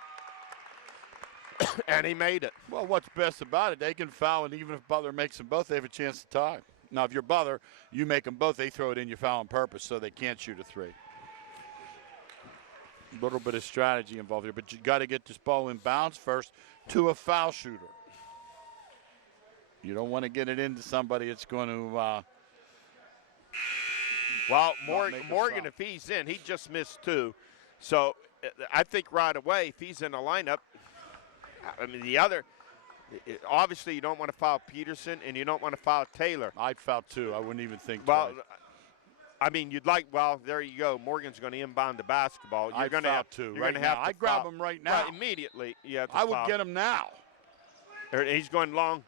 And he made it. Well, what's best about it, they can foul, and even if Butler makes them both, they have a chance to tie. Now, if you're Butler, you make them both, they throw it in, you foul on purpose, so they can't shoot a three. A little bit of strategy involved here, but you got to get this ball in bounds first to a foul shooter. You don't want to get it into somebody that's going to well, Morgan, if he's in, he just missed two. So I think right away, if he's in the lineup, I mean, obviously you don't want to foul Peterson and you don't want to foul Taylor. I'd foul two. I wouldn't even think well, twice. I mean, there you go. Morgan's going to inbound the basketball. I'd foul two. You're going to have to I'd grab him right now. Right, immediately. I would get him now. He's going long.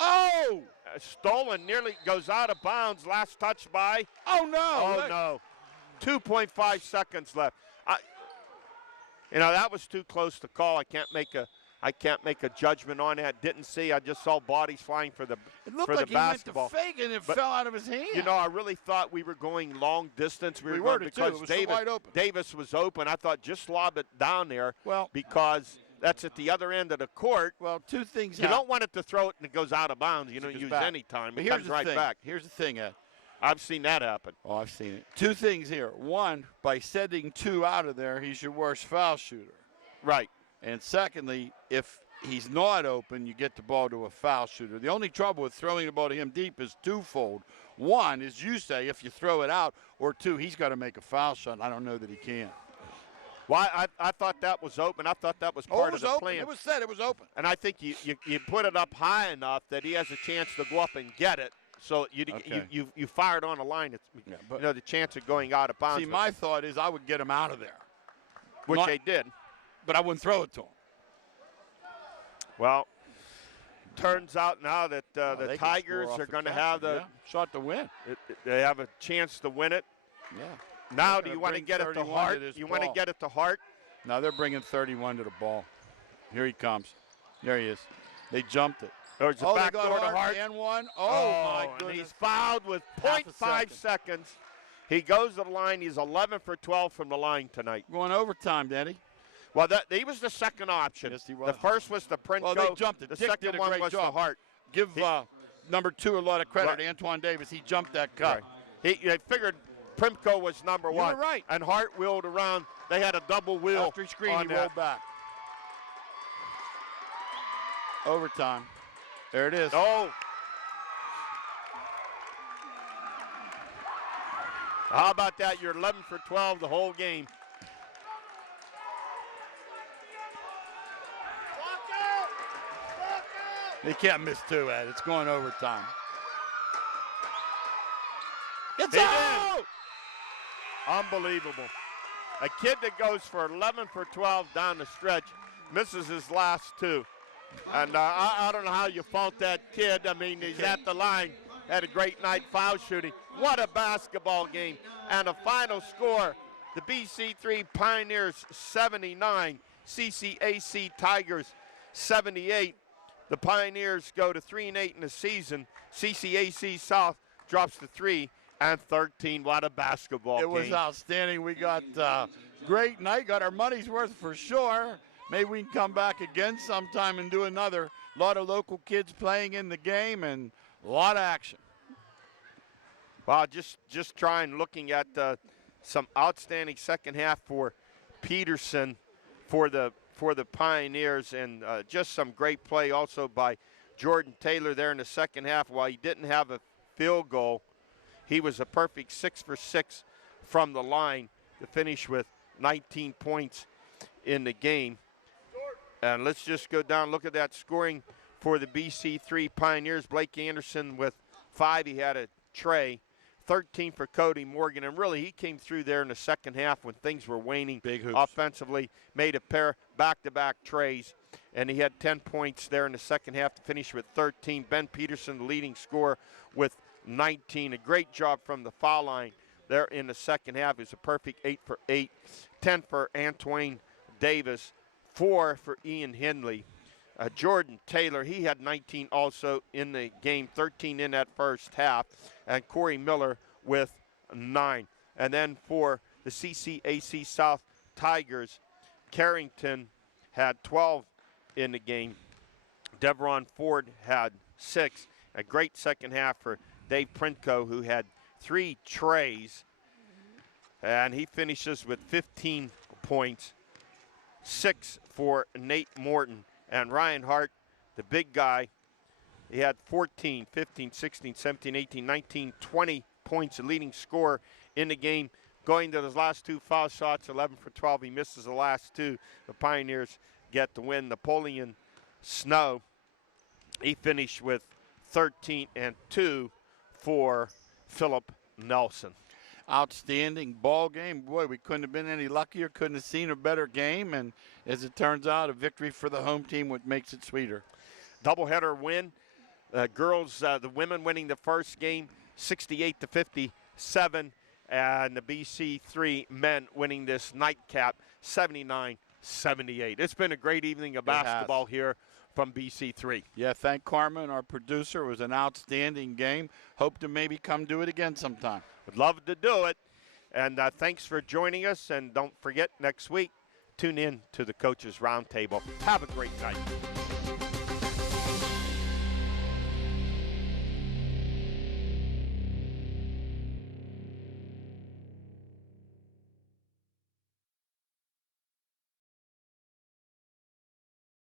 Oh! Stolen, nearly goes out of bounds. Last touch by. Oh, no. Oh, no. 2.5 seconds left. That was too close to call. I can't make a judgment on that. Didn't see. I just saw bodies flying for the basketball. It looked like he went to fake and it fell out of his hand. I really thought we were going long distance. We were because it was so wide open. Davis was open. I thought just lob it down there. Well, because that's at the other end of the court. Well, two things. You don't want it to throw it and it goes out of bounds. You don't use any time. It comes right back. Here's the thing, Ed. I've seen that happen. Oh, I've seen it. Two things here. One, by setting two out of there, he's your worst foul shooter. Right. And secondly, if he's not open, you get the ball to a foul shooter. The only trouble with throwing the ball to him deep is twofold. One, as you say, if you throw it out, or two, he's got to make a foul shot. I don't know that he can. Well, I thought that was open. I thought that was part of the plan. It was said it was open. And I think you put it up high enough that he has a chance to go up and get it. So you fire it on the line. It's the chance of going out of bounds. See, my thought is I would get him out of there. Which they did. But I wouldn't throw it to him. Well, turns out now that the Tigers are going to have the shot to win. They have a chance to win it. Yeah. Now, do you want to get it to Hart? You want to get it to Hart? No, they're bringing 31 to the ball. Here he comes. There he is. They jumped it. There's a back door to Hart. And one. Oh, my goodness. And he's fouled with 0.5 seconds. He goes to the line. He's 11 for 12 from the line tonight. Going overtime, Daddy. Well, he was the second option. Yes, he was. The first was the Prinko. Well, they jumped it. The Dick second did a one great was job. the Hart. Give number two a lot of credit. Antoine Davis, he jumped that cut. Right. They figured Primko was number one. You were right. And Hart wheeled around. They had a double wheel. After he screened, he rolled back. Overtime. There it is. Oh. How about that? You're 11 for 12 the whole game. They can't miss two, Ed. It's going overtime. It's out! Unbelievable. A kid that goes for 11 for 12 down the stretch misses his last two. And I don't know how you fault that kid. I mean, he's at the line. Had a great night foul shooting. What a basketball game. And a final score, the BC3 Pioneers 79, CCAC Tigers 78. The Pioneers go to 3-8 in the season. CCAC South drops to 3-13. What a basketball game. It was outstanding. We got great night. Got our money's worth for sure. Maybe we can come back again sometime and do another. A lot of local kids playing in the game and a lot of action. Well, just trying looking at some outstanding second half for Peterson for the Pioneers, and just some great play also by Jordan Taylor there in the second half. While he didn't have a field goal, he was a perfect 6 for 6 from the line to finish with 19 points in the game. And let's just go down, look at that scoring for the BC3 Pioneers. Blake Anderson with 5. He had a tray. 13 for Cody Morgan, and really he came through there in the second half when things were waning offensively, made a pair back-to-back trays, and he had 10 points there in the second half to finish with 13. Ben Peterson, the leading scorer, with 19. A great job from the foul line there in the second half. It was a perfect 8 for 8. 10 for Antoine Davis, 4 for Ian Henley. Jordan Taylor, he had 19 also in the game, 13 in that first half. And Corey Miller with 9. And then for the CCAC South Tigers, Carrington had 12 in the game. Devron Ford had 6. A great second half for Dave Printko, who had 3 trays. And he finishes with 15 points. 6 for Nate Morton. And Ryan Hart, the big guy, he had 14, 15, 16, 17, 18, 19, 20 points, a leading scorer in the game. Going to those last 2 foul shots, 11 for 12. He misses the last 2. The Pioneers get the win. Napoleon Snow, he finished with 13 and 2 for Philip Nelson. Outstanding ball game. Boy, we couldn't have been any luckier, couldn't have seen a better game, and as it turns out, a victory for the home team, what makes it sweeter. Doubleheader win. The women winning the first game 68-57, and the BC3 men winning this nightcap 79-78. It's been a great evening of basketball here from BC3. Yeah, thank Carmen, our producer. It was an outstanding game. Hope to maybe come do it again sometime. Would love to do it. And thanks for joining us. And don't forget, next week, tune in to the Coaches Roundtable. Have a great night.